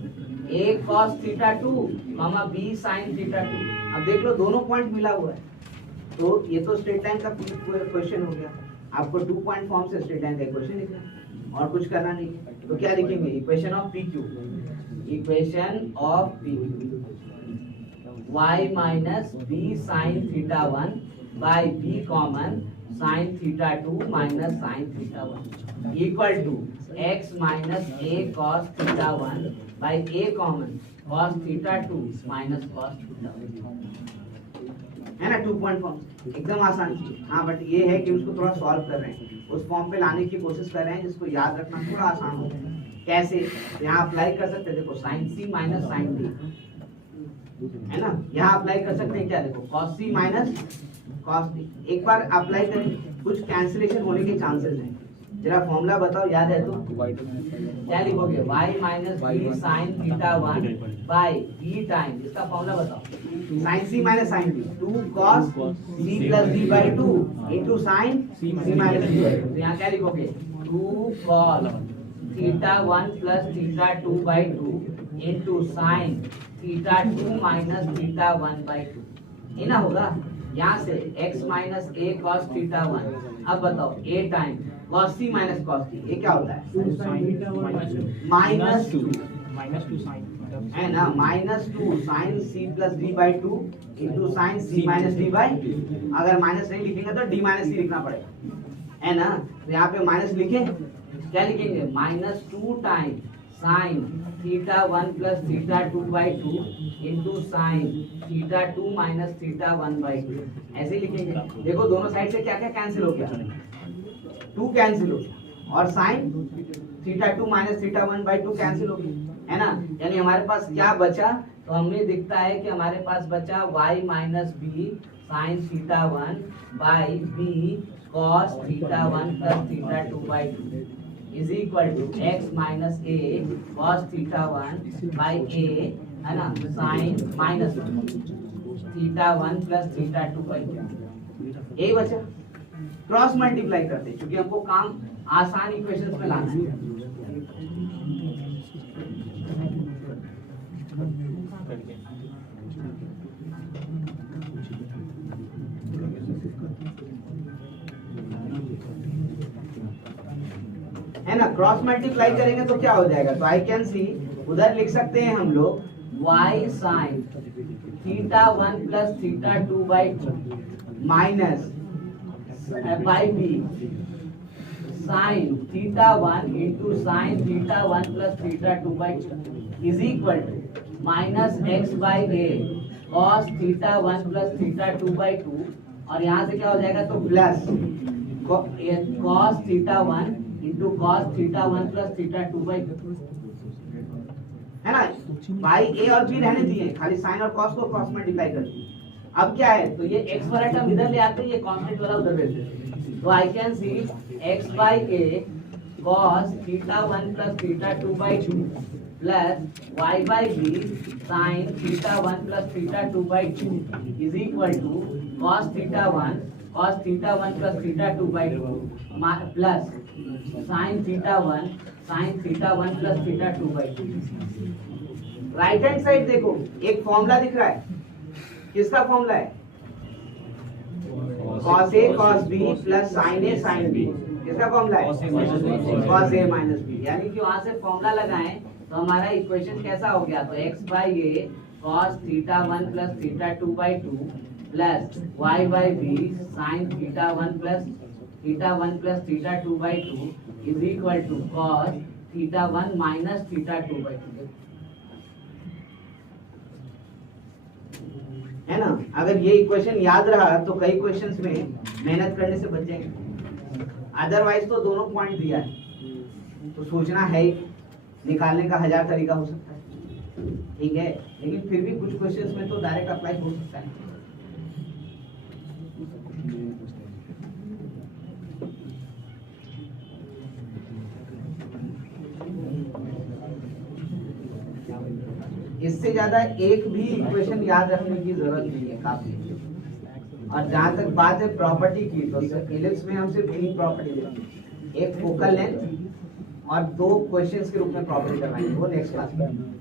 A cos theta 2, B sin theta 2। अब देख लो दोनों पॉइंट मिला हुआ है, तो ये तो स्ट्रेट लाइन का क्वेश्चन हो गया। आपको 2 पॉइंट फॉर्म से स्ट्रेट लाइन का इक्वेशन लिखना और कुछ करना नहीं। तो क्या लिखेंगे, equation of PQ, equation of PQ y minus b sin theta 1 by b common sin theta 2 minus sin theta 1 equal to x minus a cos theta 1 by a common cos theta 2 minus cos theta 1, है ना। 2 point form एकदम आसान चीज। हाँ, but ये है कि उसको थोड़ा सॉल्व कर रहे हैं, उस फॉर्म पे लाने की कोशिश कर रहे हैं जिसको याद रखना थोड़ा आसान हो जाए। कैसे, यहाँ अप्लाई कर सकते हैं, देखो sin c minus sin d, है ना। यहाँ अप्लाई कर सकते हैं क्या, देखो cos c minus cos d, एक बार अप्लाई करें, कुछ कैंसिलेशन होने के चांसेस हैं। जरा फॉर्मूला बताओ, याद है तो क्या लिखोगे, y minus b sin theta 1 by b time, इसका फॉर्मूला बताओ, sin c minus sin d, 2 cos c plus d by 2 into sin c minus d by 2। तो यहाँ क्या लिखोगे, 2 cos theta 1 plus theta 2 by 2 into sin theta 2 minus theta 1 by 2, ये ना होगा। यहाँ से x minus a cos theta 1, अब बताओ a time cos c minus cos d, ये क्या होता है, माइनस 2 है ना, minus 2 sin c plus d by 2 into sin c minus d by 2। अगर माइनस नहीं लिखेंगे तो d माइनस c लिखना पड़ेगा, है ना। तो यहाँ पे माइनस लिखे, क्या लिखेंगे, minus 2 time sin theta 1 plus theta 2 by 2 into sin theta 2 minus theta 1 by 2, ऐसे लिखेंगे। देखो दोनों साइड से क्या क्या कैंसिल हो गया, 2 कैंसिल हो गया और sin theta 2 minus theta 1 by 2 cancel हो गया, है ना। यानी हमारे पास क्या बचा, तो हमें दिखता है कि हमारे पास बचा y minus b sin theta 1 by b cos theta 1 plus theta 2 by 2 is equal to x minus a cos theta 1 by a, है ना, sin minus theta 1 plus theta 2 by 2, यही बचा। क्रॉस मल्टीप्लाई करते हैं क्योंकि हमको काम आसान इक्वेशंस में लाना है। क्रॉस मल्टीप्लाई करेंगे तो क्या हो जाएगा, तो आई कैन सी उधर लिख सकते हैं हम लोग y sin theta 1 plus theta 2 by 2 minus by B sine theta 1 into sine theta 1 plus theta 2 by 2 is equal to minus X by A cos theta 1 plus theta 2 by 2 और यहाँ से क्या हो जाएगा, तो plus cos theta 1 into cos theta 1 plus theta 2 by 2 है ना। By ए और बी रहने दिए, खाली साइन और कॉस को क्रॉस मल्टीप्लाई कर दिए। अब क्या है, तो ये x वाला टर्म इधर ले आते हैं, ये कांस्टेंट वाला उधर भेज देते। तो I can see x by A cos theta 1 plus theta 2 by 2 plus y by B sin theta 1 plus theta 2 by 2 is equal to cos theta 1 plus theta 2 by 2 plus sin theta 1 plus theta 2 by 2। Right hand side देखो, एक formula दिख रहा है, किसका formula है, cos a cos b plus sin a sin b, किसका formula है, cos a minus b। यानी कि वहां से फॉर्मूला लगाएं तो हमारा इक्वेशन कैसा हो गया, तो x by a cos theta 1 plus theta 2 by 2 plus y by b sin theta 1 plus theta 2 by 2 is equal to cos theta 1 minus theta 2 by 2, है ना। अगर ये इक्वेशन याद रहा तो कई क्वेश्चंस में मेहनत करने से बच जाएंगे। अदरवाइज तो दोनों पॉइंट दिया है तो सोचना है, निकालने का 1000 तरीका हो सकता है, ठीक है, लेकिन फिर भी कुछ क्वेश्चंस में तो डायरेक्ट अप्लाई हो सकता है। इससे ज्यादा एक भी इक्वेशन याद रखने की जरूरत नहीं है, काफी। और जहां तक बात है प्रॉपर्टी की, तो इलिप्स में हम सिर्फ 3 प्रॉपर्टी लेते हैं, एक फोकल लेंथ और 2 क्वेश्चंस के रूप में प्रॉपर्टी करवाएंगे, वो नेक्स्ट क्लास में।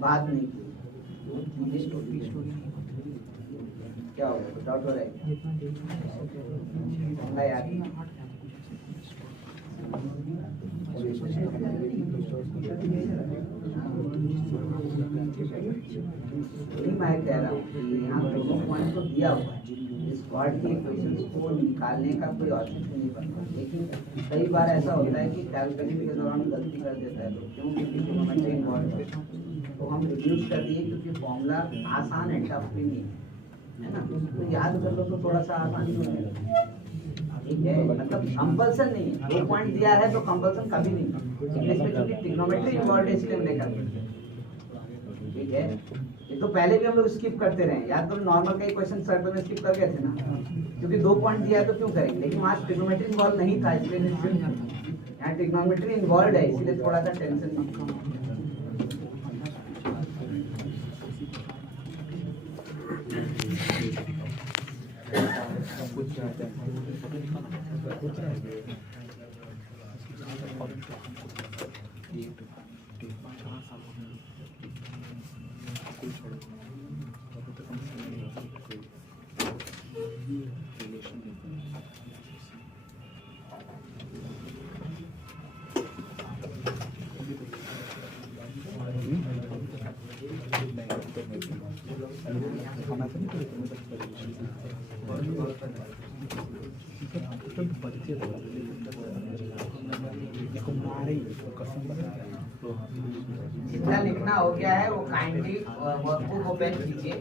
बात नहीं क्या होगा, डाउट हो रहा है यार, मैं कह रहा हूँ कि यहाँ दोनों पॉइंट तो दिया हुआ है, इस कॉर्ड की इक्वेशंस को निकालने का कोई ऑप्शन नहीं बनता, लेकिन कई बार ऐसा होता है कि कैलकुलेशन के दौरान गलती कर देता है, तो क्यों, क्योंकि ट्रिग्नोमेट्री इन्वॉल्व है, तो हम रिड्यूस कर दिए क्योंकि फॉर्मूला आसान है, टफ भी नहीं है ना, तो याद कर लो तो थोड़ा सा आसानी हो जाएगा, ठीक है। मतलब कंपल्सन नहीं है, 2 पॉइंट दिया है तो कंपल्सन कभी नहीं, इसमें क्योंकि ट्रिग्नोमेट्री इन्वॉल्व है इसलिए हमने कर दिया, ठीक है। ये तो पहले भी हम लोग स्किप करते रहे, याद करो नॉर्मल का क्वेश्चन सर्कल में स्किप कर गए थे ना, क्योंकि 2 पॉइंट दिया है तो क्यों करेंगे, लेकिन वहाँ ट्रिग्नोमेट्री इन्वॉल्व नहीं था इसलिए यहाँ ट्रिग्नोमेट्री इन्वॉल्व है, इसलिए थोड़ा सा टेंशन नहीं। जितना लिखना हो गया है वो काइंडली वर्कबुक ओपन कीजिए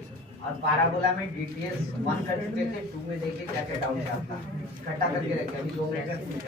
और पाराबोला में डीटीएस 1 कर चुके थे, 2 में देखिए क्या क्या डाउट है आपका, इकट्ठा करके रखिए। अभी 2 मिनट में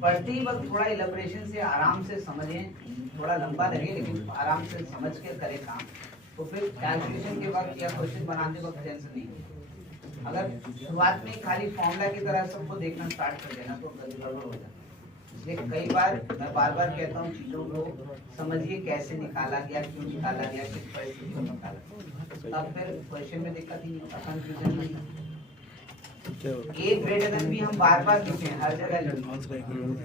पढ़ते ही वक्त थोड़ा इलेबोरेशन से आराम से समझें, थोड़ा लंबा लगे लेकिन आराम से समझ के करें काम, तो फिर कैलकुलेशन के वक्त या क्वेश्चन बनाते वक्त टेंशन नहीं होगी। अगर शुरुआत में खाली फॉर्मूला की तरह सबको देखना स्टार्ट कर देना तो गड़बड़ हो जाता है। इसलिए कई बार मैं बार बार कहता हूँ चीज़ों को समझिए, कैसे निकाला गया, क्यों निकाला गया, किस परिस्थिति में निकाला, तब फिर क्वेश्चन में दिक्कत ही नहीं होता, कंफ्यूजन नहीं होता। ए ग्रेटर देन बी हम बार बार लिखे हैं हर जगह,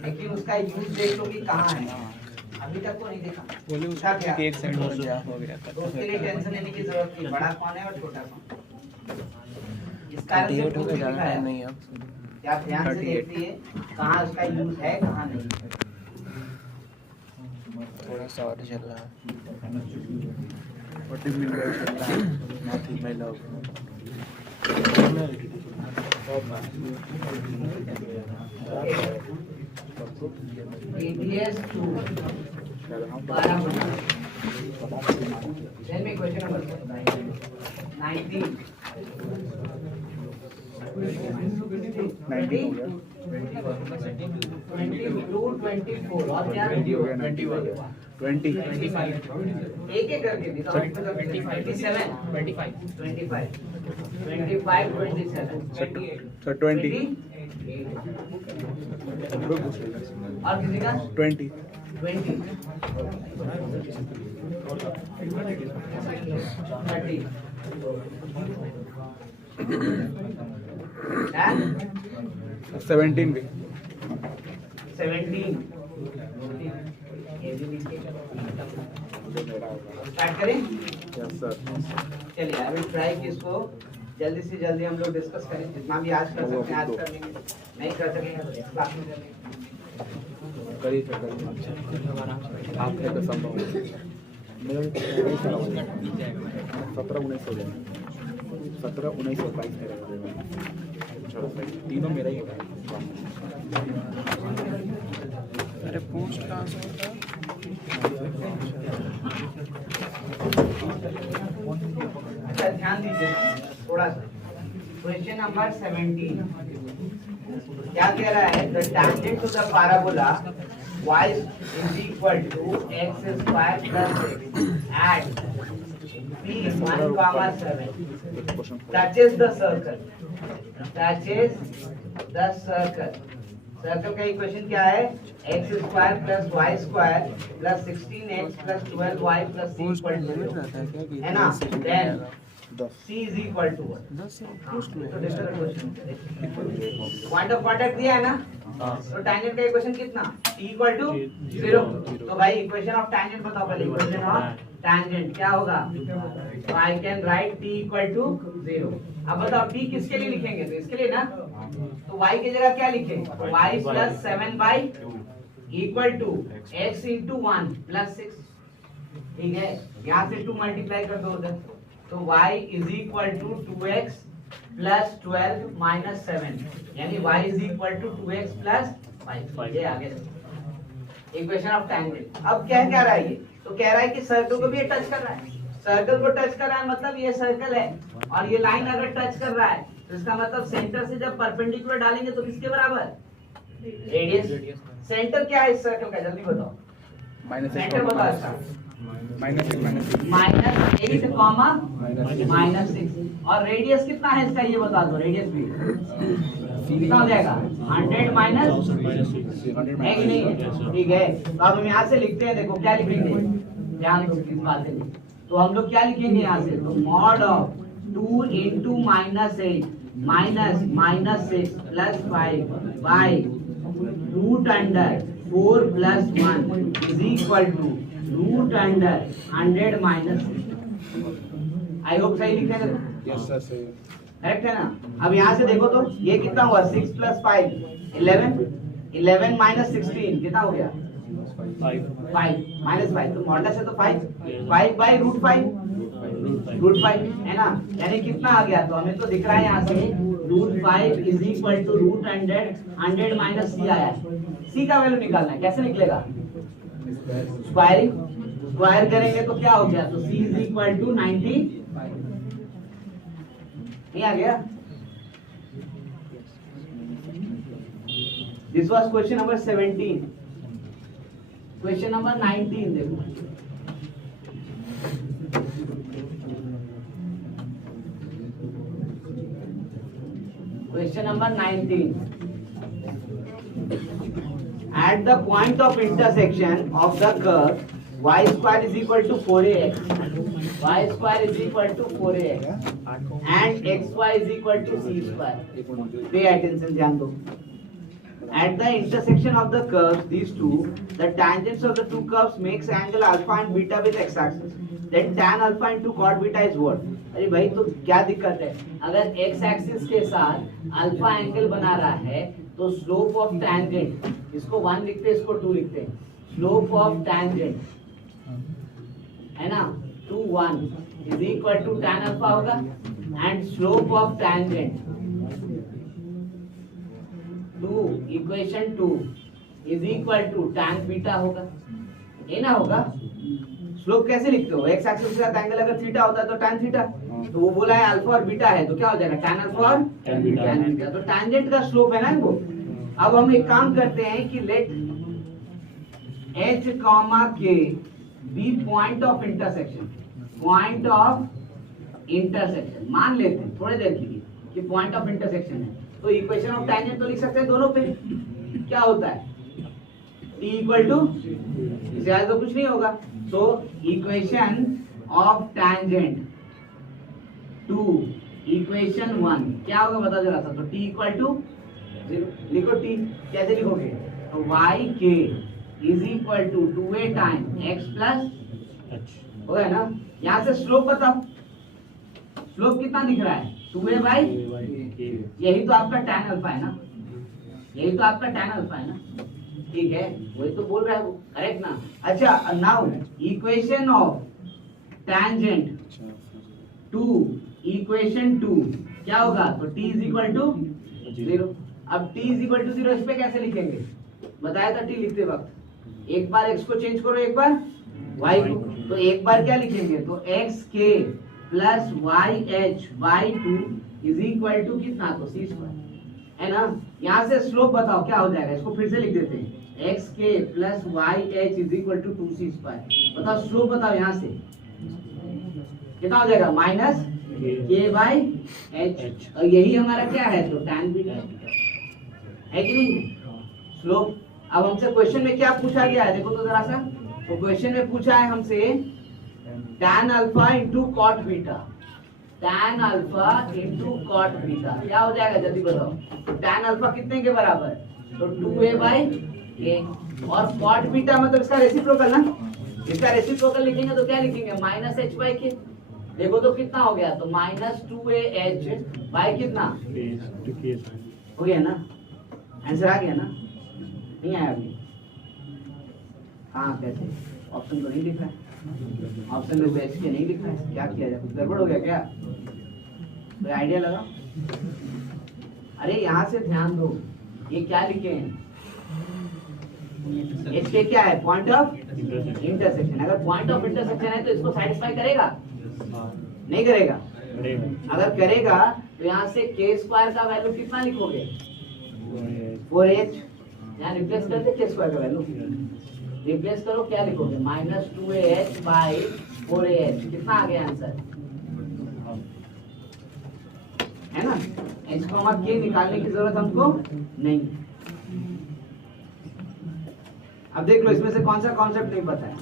लेकिन उसका यूज देख लो कि कहाँ है, अभी तक तो नहीं देखा। उसका क्या एक सेकंड हो गया तो उसके लिए टेंशन लेने की जरूरत नहीं, बड़ा कौन है और छोटा कौन। इस कारण से प्रूफ लिखा है नहीं है, कि आप ध्यान से देखिए कहाँ उसका यूज है, कहाँ नहीं। थोड़ा सा और चल रहा है, 40 मिनट चल रहा है, not my love. ATS 2 12 Tell me question number 19 22 24 और क्या 20 एक एक करके भी 25 सर 20 और किसी का 20 30 and 17 भी 17 स्टार्ट करें। Yes sir. चलिए आई विल ट्राई कि इसको जल्दी से जल्दी हम लोग डिस्कस करें, जितना भी आज कर सकते हैं आज कर लेंगे, नहीं कर सकेंगे तो नेक्स्ट क्लास में कर लेंगे। करिए सर, आपके तो संभव मेरा 17 19 तीनों मेरा ही होगा। अरे पोस्ट कहाँ से होता है? अच्छा ध्यान दीजिए थोड़ा सा, क्वेश्चन नंबर 17 क्या कह रहा है, the tangent to the parabola y is equal to x square plus x at p 1, 7 touches the circle, circle का इक्वेशन क्या है, x square plus Y square plus 16x प्लस 12y plus c equal to 0 है ना। Then C is equal to what? 10 से post में तो different question point of contact दिया है ना, तो टैंजेंट का इक्वेशन कितना? T equal to 0। तो भाई इक्वेशन ऑफ टैंजेंट बताओ पहले। इक्वेशन ऑफ टैंजेंट क्या होगा? तो I can write T equal to 0। अब बताओ T किसके लिए लिखेंगे? तो इसके लिए ना, तो y की जगह क्या लिखें? y plus 7/2 equal to x into 1 plus 6। ठीक है, यहाँ से 2 मल्टीप्लाई कर दो उधर, तो y is equal to 2x plus 12 minus 7, यानी y is equal to 2x plus 5। ये आगे इक्वेशन ऑफ टैंजेंट। अब क्या कह रहा है ये? तो कह रहा है कि सर्कल को भी ये टच कर रहा है। सर्कल को टच कर रहा है मतलब ये सर्कल है, और ये लाइन अगर टच कर रहा है तो इसका मतलब सेंटर से जब परपेंडिकुलर डालेंगे तो किसके बराबर? रेडियस। सेंटर क्या है इस सर्कल का? जल्दी बताओ। सेंटर बताओ इसका। -8 कॉमा -6। और रेडियस कितना है इसका ये बता दो। रेडियस भी कितना हो जाएगा? 100 माइनस है कि नहीं? ठीक है, तो अब हम यहाँ से लिखते हैं। देखो क्या लिखेंगे, ध्यान दो किस बात है। तो हम लोग क्या लिखेंगे यहाँ से? तो mod of 2 into -8 minus -6 plus 5 by root under 4 plus 1 is equal to root under 100 minus 6। I hope सही लिखे थे। यस सर सही करेक्ट है ना? अब यहाँ से देखो तो ये कितना हुआ? 6 प्लस 5 11, 11 माइनस 16 कितना हो गया? 5 माइनस 5, तो मॉडुलस है तो 5 बाई रूट 5 है ना, यानी कितना आ गया? तो हमें तो दिख रहा है यहाँ से root 5 is equal to root 100 minus c आया। c का वैल्यू निकालना है, कैसे निकलेगा? स्क्वायर करेंगे तो क्या हो गया? तो c इज इक्वल टू 90। नहीं आ गया? This was question number 17। Question number 19 देखो। Question number 19। At the point of intersection of the curve y square is equal to 4ax, y square is equal to 4ax and xy is equal to c square. Pay attention, ध्यान दो। At the intersection of the curves, these two, the tangents of the two curves makes angle alpha and beta with x-axis. Then tan alpha into cot beta is what? अरे भाई तो क्या दिक्कत है? अगर x-axis के साथ अल्फा एंगल बना रहा है तो स्लोप ऑफ टैंजेंट, इसको 1 लिखते हैं, इसको 2 लिखते हैं। स्लोप ऑफ टैंजेंट है ना 2 1 is equal to tan alpha होगा, and slope of tangent 2 equation 2 is equal to tan beta होगा। ये ना होगा? स्लोप कैसे लिखते हो? एक्स एक्सिस के साथ एंगल अगर थीटा होता है तो tan थीटा, तो वो बोला है अल्फा और बीटा है तो क्या हो जाएगा? tan अल्फा और tan बीटा। तो टैंजेंट का स्लोप है ना वो। अब हम एक काम करते हैं कि let h comma k be point of intersection. Point of intersection मान लेते हैं थोड़ी देर के लिए कि पॉइंट ऑफ इंटरसेक्शन है, तो इक्वेशन ऑफ टैंजेंट तो लिख सकते हैं दोनों पे। क्या होता है? t इक्वल टू, इससे आगे तो कुछ नहीं होगा। तो equation of tangent to equation 1 क्या होगा बता जरा सा। तो t इक्वल टू 0 लिखो। t कैसे लिखोगे? तो y k is equal to 2a time x plus h हो गया ना। यहाँ से स्लोप बताओ, स्लोप कितना दिख रहा है? 2a बाई, यही तो आपका tan अल्फा है ना, यही तो आपका tan अल्फा है ना। ठीक है, वही तो बोल रहा है वो, करेक्ट ना। अच्छा now equation of tangent to equation 2 क्या होगा? तो t इज इक्वल टू 0। अब t इज इक्वल टू 0 इस पे कैसे लिखेंगे? बताया था t लिखते वक्त एक बार x को चेंज करो, एक बार y को। तो एक बार क्या लिखेंगे? तो x k plus y h by 2 is equal to कितना? तो c स्क्वायर है ना। यहाँ से स्लोप बताओ क्या हो जाएगा? इसको फिर से लिख देते हैं, X K plus Y H is equal to 2c square. बताओ स्लोप बताओ यहाँ से कितना हो जाएगा? माइनस के बाई एच, और यही हमारा क्या है? तो tan बीटा है कि नहीं स्लोप। अब हमसे क्वेश्चन में क्या पूछा गया है देखो तो जरा सा। तो क्वेश्चन में पूछा है हमसे tan alpha into cot beta. tan alpha into cot beta क्या हो जाएगा जल्दी बताओ। tan अल्फा कितने के बराबर, तो 2a बाई a, और कॉट बीटा मतलब इसका रेसिप्रोकल ना, इसका रेसिप्रोकल लिखेंगे तो क्या लिखेंगे माइनस h बाई के। देखो तो कितना हो गया, तो माइनस 2ah बाई कितना हो गया ना, आंसर आ गया ना, नहीं आया अभी। हाँ कैसे, ऑप्शन तो नहीं लिखा है, ऑप्शन में एच के नहीं लिखा है, क्या किया जाए, कुछ गड़बड़ हो गया क्या, कोई आइडिया लगा। अरे यहाँ से ध्यान दो, ये क्या लिखे हैं, एच के क्या है, पॉइंट ऑफ इंटरसेक्शन। अगर पॉइंट ऑफ इंटरसेक्शन है तो इसको सेटिस्फाई करेगा, नहीं करेगा, अगर करेगा तो यहाँ से के स्क्वायर का वैल्यू कितना लिखोगे 4h, यहाँ रिप्लेस करते के स्क्वायर का वैल्यू, रिप्लेस करो क्या लिखोगे माइनस 2ah बाई 4ah, कितना आ गया आंसर, है ना। h कॉमा के निकालने की जरूरत हमको नहीं। अब देख लो इसमें से कौन सा कॉन्सेप्ट नहीं पता है,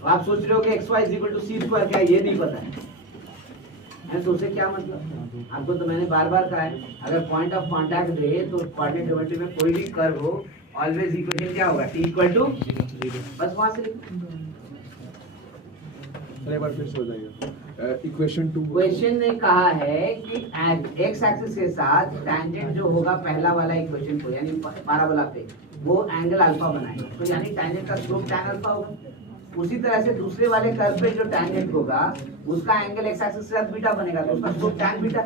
तो आप सोच रहे हो कि xy is equal to c square, क्या ये नहीं पता है, तो उसे क्या मतलब, आपको तो मैंने बार बार कहा है, अगर पॉइंट ऑफ कांटेक्ट दे तो कोऑर्डिनेट ज्योमेट्री में कोई भी कर्व हो ऑलवेज इक्वेशन क्या होगा, t इक्वल टू, बस वहां से एक बार फिर से हो जाएगा इक्वेशन 2। क्वेश्चन ने कहा है कि x एक्सिस के साथ टैंजेंट जो होगा पहला वाला इक्वेशन को, यानी पैराबोला पे वो एंगल अल्फा बनाएगा, तो यानी टैंजेंट का स्लोप tan अल्फा होगा। उसी तरह से दूसरे वाले कर्व पे जो टैंजेंट होगा उसका एंगल x एक्सिस के साथ बीटा बनेगा, तो उसका स्लोप tan बीटा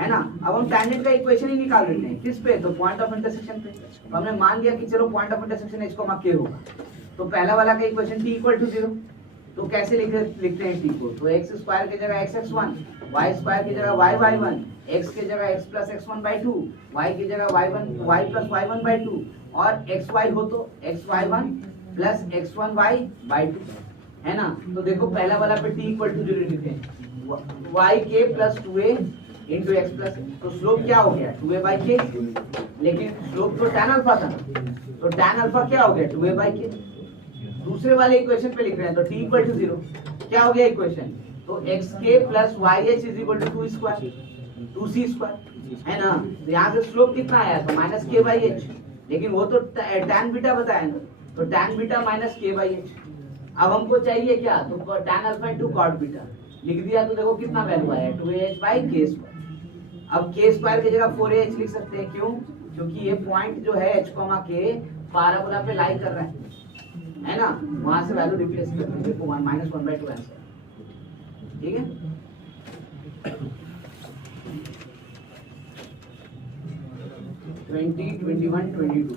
है ना। अब हम टैंजेंट का इक्वेशन ही निकाल लेते हैं, किस पे, तो पॉइंट ऑफ इंटरसेक्शन पे। तो हमने मान लिया कि चलो point of intersection h comma k होगा, तो पहला वाला का इक्वेशन t इक्वल टू 0, तो कैसे लिखते हैं t को, तो x स्क्वायर की जगह xx1, y स्क्वायर की जगह yy1, x की जगह x plus x1 by 2, y की जगह y प्लस y1 बाई 2, और xy हो तो xy1 प्लस x1y बाई 2, है ना। तो देखो पहला वाला पे t इक्वल टू 0 लिखे हैं, y k plus 2a into x plus, तो स्लोप क्या हो गया 2a बाई k, लेकिन स्लोप तो tan अल्फा था, तो tan अल्फा क्या हो गया 2a बाई k। दूसरे वाले इक्वेशन पे लिख रहे हैं तो t इक्वल टू 0, क्या हो गया इक्वेशन, तो xk plus yh is equal to 2 square 2c square, है ना। तो यहाँ से स्लोप कितना आया था माइनस k बाई h, लेकिन वो तो tan बीटा बताया ना, तो tan beta minus k by h। अब हमको चाहिए क्या, तो tan alpha into cot beta लिख दिया, तो देखो कितना वैल्यू आया 2ah बाई k स्क्वायर। अब k स्क्वायर की जगह 4ah लिख सकते हैं, क्यों, क्योंकि ये पॉइंट जो है h कॉमा k पैराबोला पे लाई कर रहा है ना, वहां से वैल्यू रिप्लेस कर देंगे, देखो 1 माइनस 1/2 आंसर, ठीक है। ट्वेंटी 21 22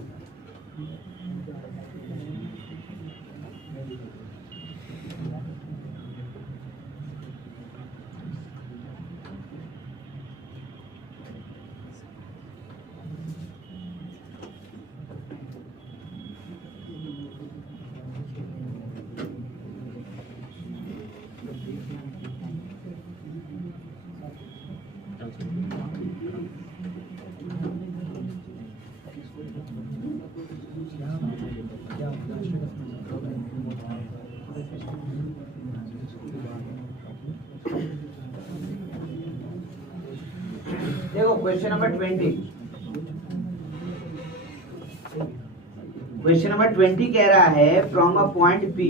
देखो क्वेश्चन नंबर 20, क्वेश्चन नंबर 20 कह रहा है from a point P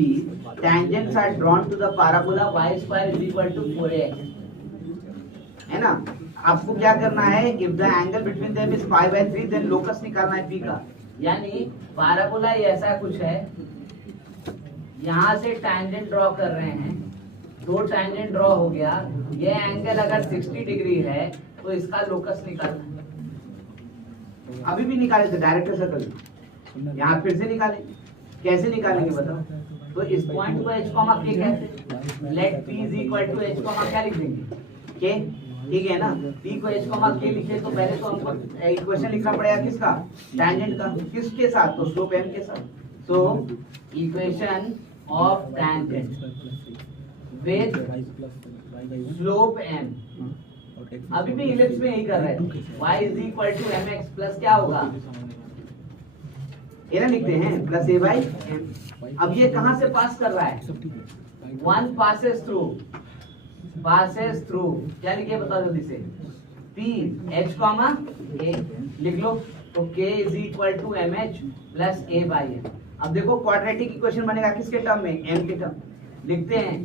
tangents are drawn to the parabola y square is equal to 4ax, है ना। आपको क्या करना है, if the angle between them is pi by 3 then locus निकालना है P का, यानी पैराबोला ये ऐसा कुछ है, यहाँ से टैंजेंट ड्रॉ कर रहे हैं, दो टैंजेंट ड्रॉ हो गया, ये एंगल अगर 60 डिग्री है तो इसका लोकस निकालना है। अभी भी निकाले थे डायरेक्ट सर्कल, यहाँ फिर से निकालें, कैसे निकालेंगे बताओ, तो इस पॉइंट को h कॉमा k कहते हैं, let p is equal to h comma क्या लिख देंगे k, ठीक है ना। p को h कॉमा k लिखे तो पहले तो हमको इक्वेशन लिखना पड़ेगा किसका, टैंजेंट का, किसके साथ, तो स्लोप m के साथ, सो equation of tangent with slope m, अभी भी इलिप्स में यही कर रहे हैं, y is equal to mx plus क्या होगा, ये ना लिखते हैं प्लस a बाई m। अब ये कहां से पास कर रहा है, 1 passes through passes through, क्या लिखे बताओ जल्दी से, P H कॉमा A लिख लो। तो K is equal to MH plus A by M। अब देखो क्वाड्रेटिक इक्वेशन बनेगा किसके टर्म में, M के टर्म। लिखते हैं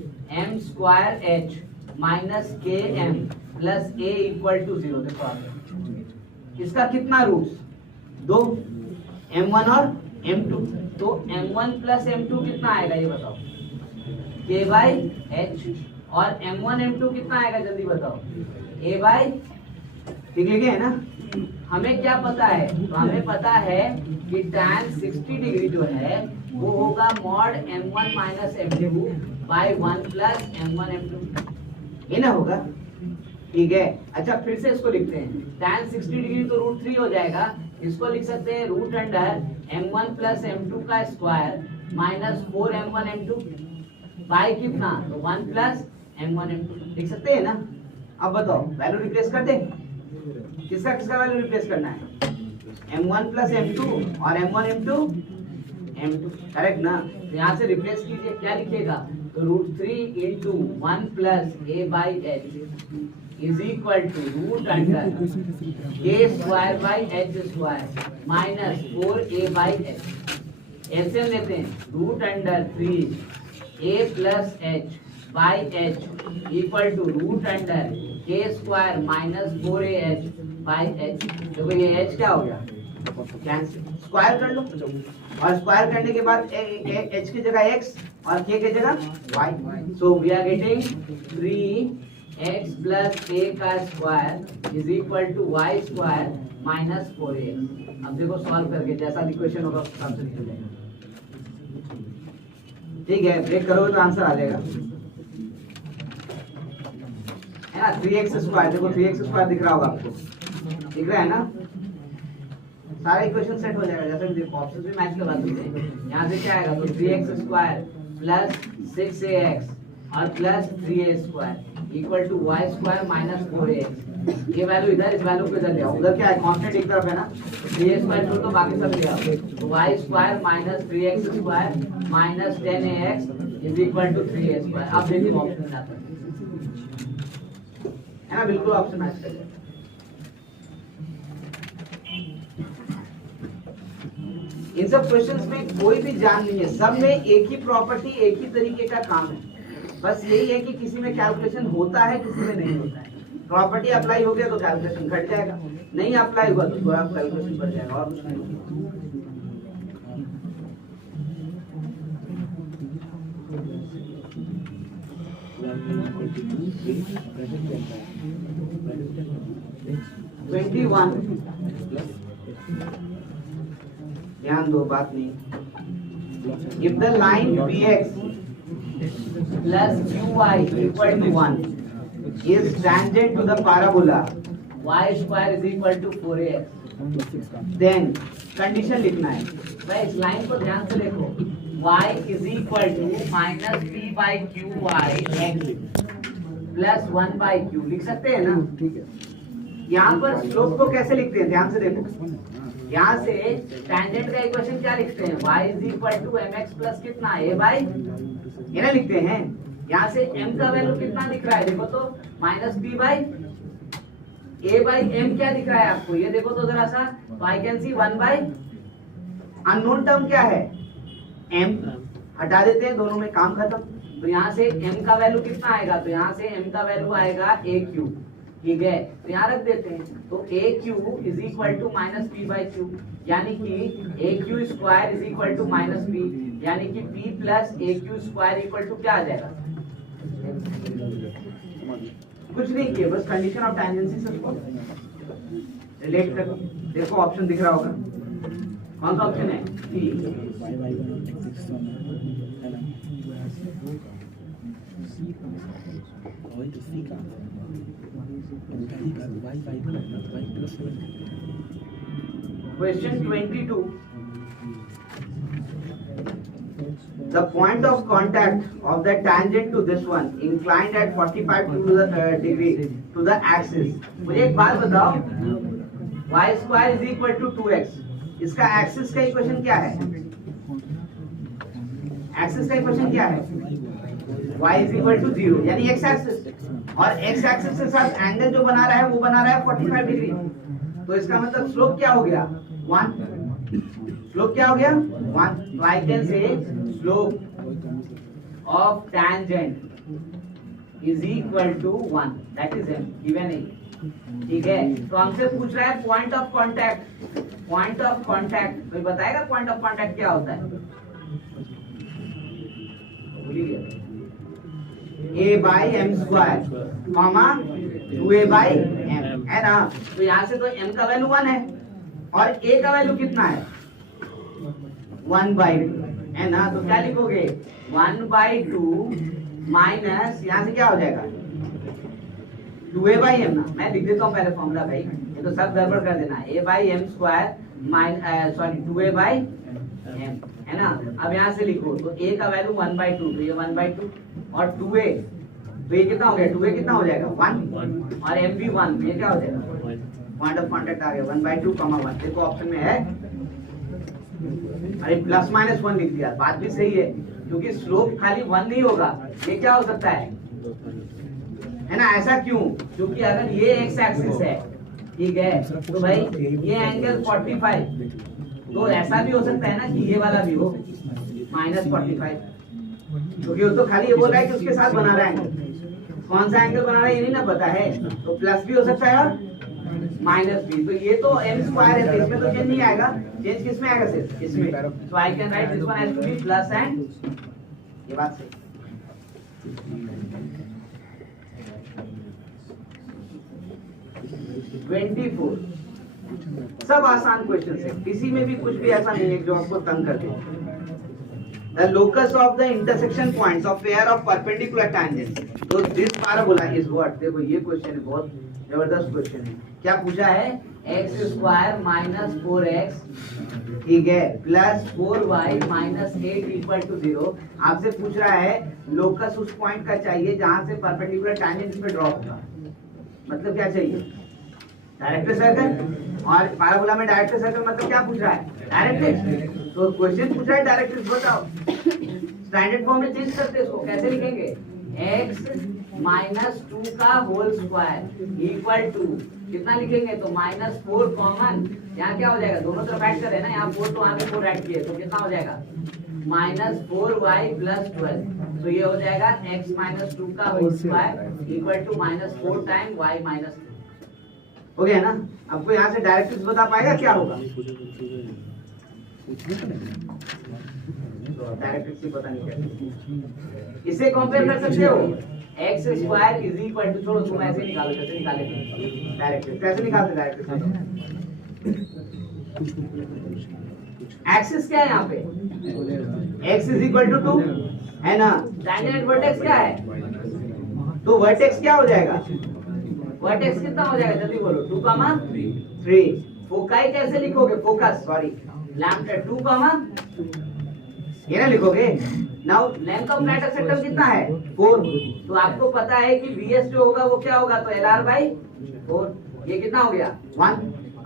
M square H minus K M plus A equal to 0। देखो आगे इसका कितना रूट्स, दो, M1 और M2। तो M1 प्लस M2 कितना आएगा ये बताओ, K बाई H। और M1 M2 कितना आएगा जल्दी बताओ, A बाई, ठीक लिखे है ना। हमें क्या पता है, तो हमें पता है कि tan 60 डिग्री जो है वो होगा mod M1 minus M2 by 1 plus M1 M2, ये ना होगा, ठीक है। अच्छा फिर से इसको लिखते हैं, tan 60 डिग्री तो √3 हो जाएगा, इसको लिख सकते हैं root under M1 plus M2 का square minus 4M1 M2 by कितना, तो 1 प्लस M1 M2 लिख सकते हैं ना। अब बताओ वैल्यू रिप्लेस कर दे, किसका किसका वैल्यू रिप्लेस करना है, M1 प्लस M2 और M1 M2 करेक्ट ना। तो यहाँ से रिप्लेस कीजिए, क्या लिखिएगा, तो √3 into 1 plus A by H is equal to root under K square by H square minus 4A by H। ऐसे लेते हैं, root under 3A plus H by H equal to root under K square minus 4AH by H। देखो ये H क्या हो गया, cancel, square कर लो, और स्क्वायर करने के बाद H की जगह X और K की जगह Y। So we are getting 3x plus A का square is equal to Y square minus 4AX। अब देखो सॉल्व करके जैसा इक्वेशन होगा उस हिसाब से निकल जाएगा, ठीक है। ब्रेक करोगे तो आंसर आ जाएगा, है ना। 3x स्क्वायर, देखो 3x स्क्वायर दिख रहा होगा आपको, दिख रहा है ना। सारा इक्वेशन सेट हो जाएगा, जैसे भी देखो ऑप्शंस भी मैच करवा सकते हैं। यहाँ से क्या आएगा, तो 3x स्क्वायर प्लस 6ax और plus 3a square equal to y square minus 4ax। ये वैल्यू इधर, इस वैल्यू को इधर ले आओ, उधर क्या है कांस्टेंट एक तरफ है ना, 3a स्क्वायर छोड़ दो बाकी सब ले आओ। तो y square minus 3x square minus 10ax is equal to 3a square. अब देखिए ऑप्शन आता है ना, बिल्कुल ऑप्शन मैच कर जाएगा। इन सब क्वेश्चंस में कोई भी जान नहीं है, सब में एक ही प्रॉपर्टी, एक ही तरीके का काम है। बस यही है कि किसी में कैलकुलेशन होता है, किसी में नहीं होता है। प्रॉपर्टी अप्लाई हो गया तो कैलकुलेशन घट जाएगा, नहीं अप्लाई हुआ तो थोड़ा कैलकुलेशन बढ़ जाएगा, और कुछ नहीं। 21 ध्यान दो, बात नहीं। If the line PX plus QY equal to 1 is tangent to the parabola y square is equal to 4ax, then condition लिखना है भाई। इस लाइन को ध्यान से देखो, y is equal to minus p by qy x plus 1 by q लिख सकते हैं ना, ठीक है। यहाँ पर स्लोप को कैसे लिखते हैं, ध्यान से देखो। यहाँ से टेंजेंट का इक्वेशन क्या लिखते हैं, y is equal to mx plus कितना a by, ये ना लिखते हैं। यहाँ से m का वैल्यू कितना दिख रहा है, देखो तो minus b by a by m क्या दिख रहा है आपको, ये देखो तो जरा सा। तो I can C 1 by unknown term क्या है m, हटा देते हैं, दोनों में काम खत्म। तो यहाँ से m का वैल्यू कितना आएगा, तो यहाँ से m का वैल्यू आएगा aq, ठीक है। तो यहाँ रख देते हैं, तो aq is equal to minus P by Q, यानी कि aq square is equal to minus P, यानी कि p plus aq square equal to क्या आ जाएगा, कुछ नहीं किया, बस कंडीशन ऑफ टेंजेंसी से उसको रिलेट करो। देखो ऑप्शन दिख रहा होगा, कौन सा ऑप्शन है, Question 22. The point of contact of the tangent to this one inclined at 45 to the degree to the axis. मुझे एक बात बताओ, y square is equal to 2x. इसका एक्सिस का इक्वेशन क्या है, एक्सिस का इक्वेशन क्या है, y is equal to 0, यानी x एक्सिस। और एक्स एक्सिस के साथ एंगल जो बना रहा है वो बना रहा है 45 डिग्री। तो इसका मतलब स्लोप क्या हो गया 1। स्लोप क्या हो गया 1। तो I can say slope of tangent is equal to 1, that is M, given है। ठीक है, तो हमसे पूछ रहा है point of contact. Point of contact तो बताएगा पॉइंट ऑफ कांटेक्ट क्या होता है? a by M square comma 2a by M, है ना। तो यहाँ से तो m का वैल्यू 1 है और a का वैल्यू कितना है 1/2, है ना। तो क्या लिखोगे 1/2 माइनस यहाँ से क्या हो जाएगा 2a बाई एम ना। मैं लिख देता हूँ पहले फॉर्मूला भाई, ये तो सब गड़बड़ कर देना। a by M square sorry 2a by M, है ना। अब यहाँ से लिखो तो a का वैल्यू 1/2, तो ये 1/2 और 2a, तो ये कितना हो गया 2a कितना हो जाएगा 1 और m भी 1, ये क्या हो जाएगा पॉइंट ऑफ कांटेक्ट आ गया 1/2, 1। देखो ऑप्शन में है, अरे प्लस माइनस 1 लिख दिया, बात भी सही है क्योंकि स्लोप खाली 1 नहीं होगा, ये क्या हो सकता है ना। ऐसा क्यों? क्योंकि अगर ये एक्स एक्सिस है, ठीक है, तो भाई ये एंगल 45, तो ऐसा भी हो सकता है ना कि ये वाला भी हो -45, क्योंकि वो तो खाली ये बोल रहा है कि उसके साथ बना रहा है। कौन सा एंगल बना रहा है ये नहीं ना पता है, तो प्लस भी हो सकता है और माइनस भी। तो ये तो m स्क्वायर है, तो इसमें तो चेंज नहीं आएगा, चेंज किस में आएगा सिर्फ इसमें। तो I can write this one has to be plus and, ये बात सही। सब आसान क्वेश्चन है, किसी में भी कुछ भी ऐसा नहीं है जो आपको तंग कर दे। The locus of the intersection points of pair of perpendicular tangents. तो this parabola is what? देखो ये क्वेश्चन है, बहुत जबरदस्त क्वेश्चन है। क्या पूछा है? x स्क्वायर माइनस 4x, ठीक है, plus 4y minus 8 equal to 0। आपसे पूछ रहा है लोकस उस पॉइंट का चाहिए जहां से परपेंडिकुलर टैंजेंट पे ड्रॉ होगा। मतलब क्या चाहिए? Direct circle. और पैराबोला में डायरेक्ट सर्कल मतलब क्या पूछ रहा है? डायरेक्ट्रिक्स। तो क्वेश्चन पूछ रहा है डायरेक्ट्रिक्स बताओ। स्टैंडर्ड फॉर्म में चेंज करते इसको, कैसे लिखेंगे? x माइनस 2 का होल स्क्वायर इक्वल टू कितना लिखेंगे? तो -4 कॉमन, यहाँ क्या हो जाएगा? दोनों तरफ ऐड करें ना, यहाँ 4 तो वहाँ पे 4 ऐड किए, तो कितना हो जाएगा? -4y plus 12। तो ये हो जाएगा x माइनस 2 का whole square equal to -4 time y minus 2। हो गया ना? आपको यहाँ से डायरेक्ट्रिक्स बता पाएगा क्या होगा? डायरेक्ट्रिक्स ही पता नहीं क्या। इसे कंपेयर कर सकते हो, X square is equal to, छोड़ो तुम ऐसे निकालो जैसे निकाले डायरेक्ट्रिक्स। कैसे निकालते डायरेक्ट्रिक्स? एक्सिस क्या है यहाँ पे? एक्स इज इक्वल टू 2, है ना। टैंजेंट वर्टेक्स क्या है? तो वर्टेक्स क्या हो जाएगा? वर्टेक्स कितना हो जाएगा? जल्दी बोलो। 2,3। फोकाई कैसे लिखोगे? फोकस सॉरी, लैम्डा 2, ये ना लिखोगे। Now length of light sector कितना है? 4। तो आपको पता है कि VS जो होगा वो क्या होगा? तो LR/4। ये कितना हो गया? 1।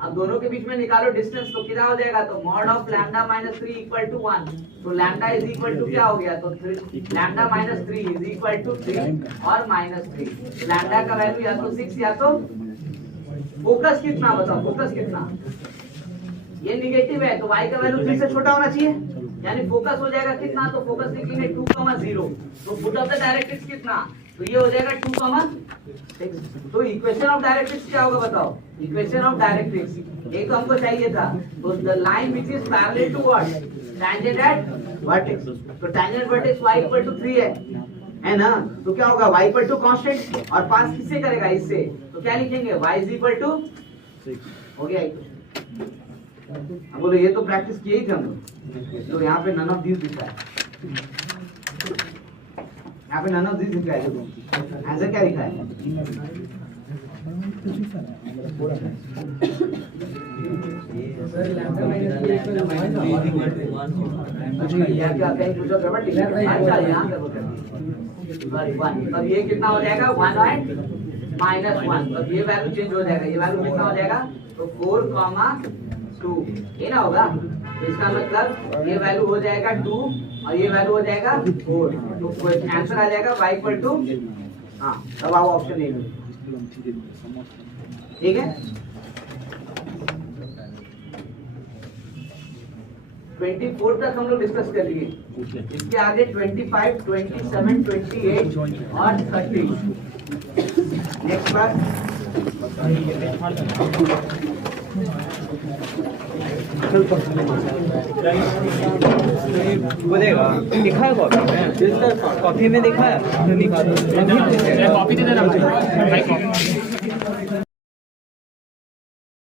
अब दोनों के बीच में निकालो डिस्टेंस, तो कितना हो जाएगा? तो mod of lambda -3 equal to 1। तो लैम्डा इज इक्वल टू क्या हो गया? तो लैम्डा -3 इज इक्वल टू 3 और -3। लैम्डा का वैल्यू या तो 6 या तो, फोकस कितना बताओ? फोकस कितना? ये निगेटिव है तो y का वैल्यू 3 से छोटा होना चाहिए, यानी फोकस हो जाएगा कितना? तो फोकस लिखेंगे 2,0। तो फुट ऑफ द डायरेक्ट्रिक्स कितना? तो ये हो जाएगा 2,6। तो इक्वेशन ऑफ डायरेक्ट्रिक्स क्या होगा बताओ? इक्वेशन ऑफ डायरेक्ट्रिक्स एक तो हमको चाहिए था, तो the line which is parallel to what? Tangent at vertex. तो tangent vertex y equal to 3 है ना। तो क्या होगा? y इक्वल टू कांस्टेंट और पास किससे करेगा? इससे। तो क्या लिखेंगे? y is equal to 6। हो गया इक्वेशन। अब बोलो ये तो प्रैक्टिस किए ही थे हम लोग। तो यहाँ पे नन ऑफ दिस दिखा है, यहाँ पे नन ऑफ दिस दिखा है। देखो आंसर क्या लिखा है? अब ये कितना हो जाएगा? 1 और -1। अब ये वैल्यू चेंज हो जाएगा, ये वैल्यू कितना हो जाएगा? तो 4,2 ये ना होगा। तो इसका मतलब ये वैल्यू हो जाएगा 2 और ये वैल्यू हो जाएगा 4। तो आंसर आ जाएगा y इक्वल टू हाँ तब आओ ऑप्शन ए में, ठीक है। 24 तक हम लोग डिस्कस कर लिए, इसके आगे 25, 27, 28 और 30। नेक्स्ट बार बोलेगा दिखा है कॉपी में दिखा है कॉपी दे देना मुझे।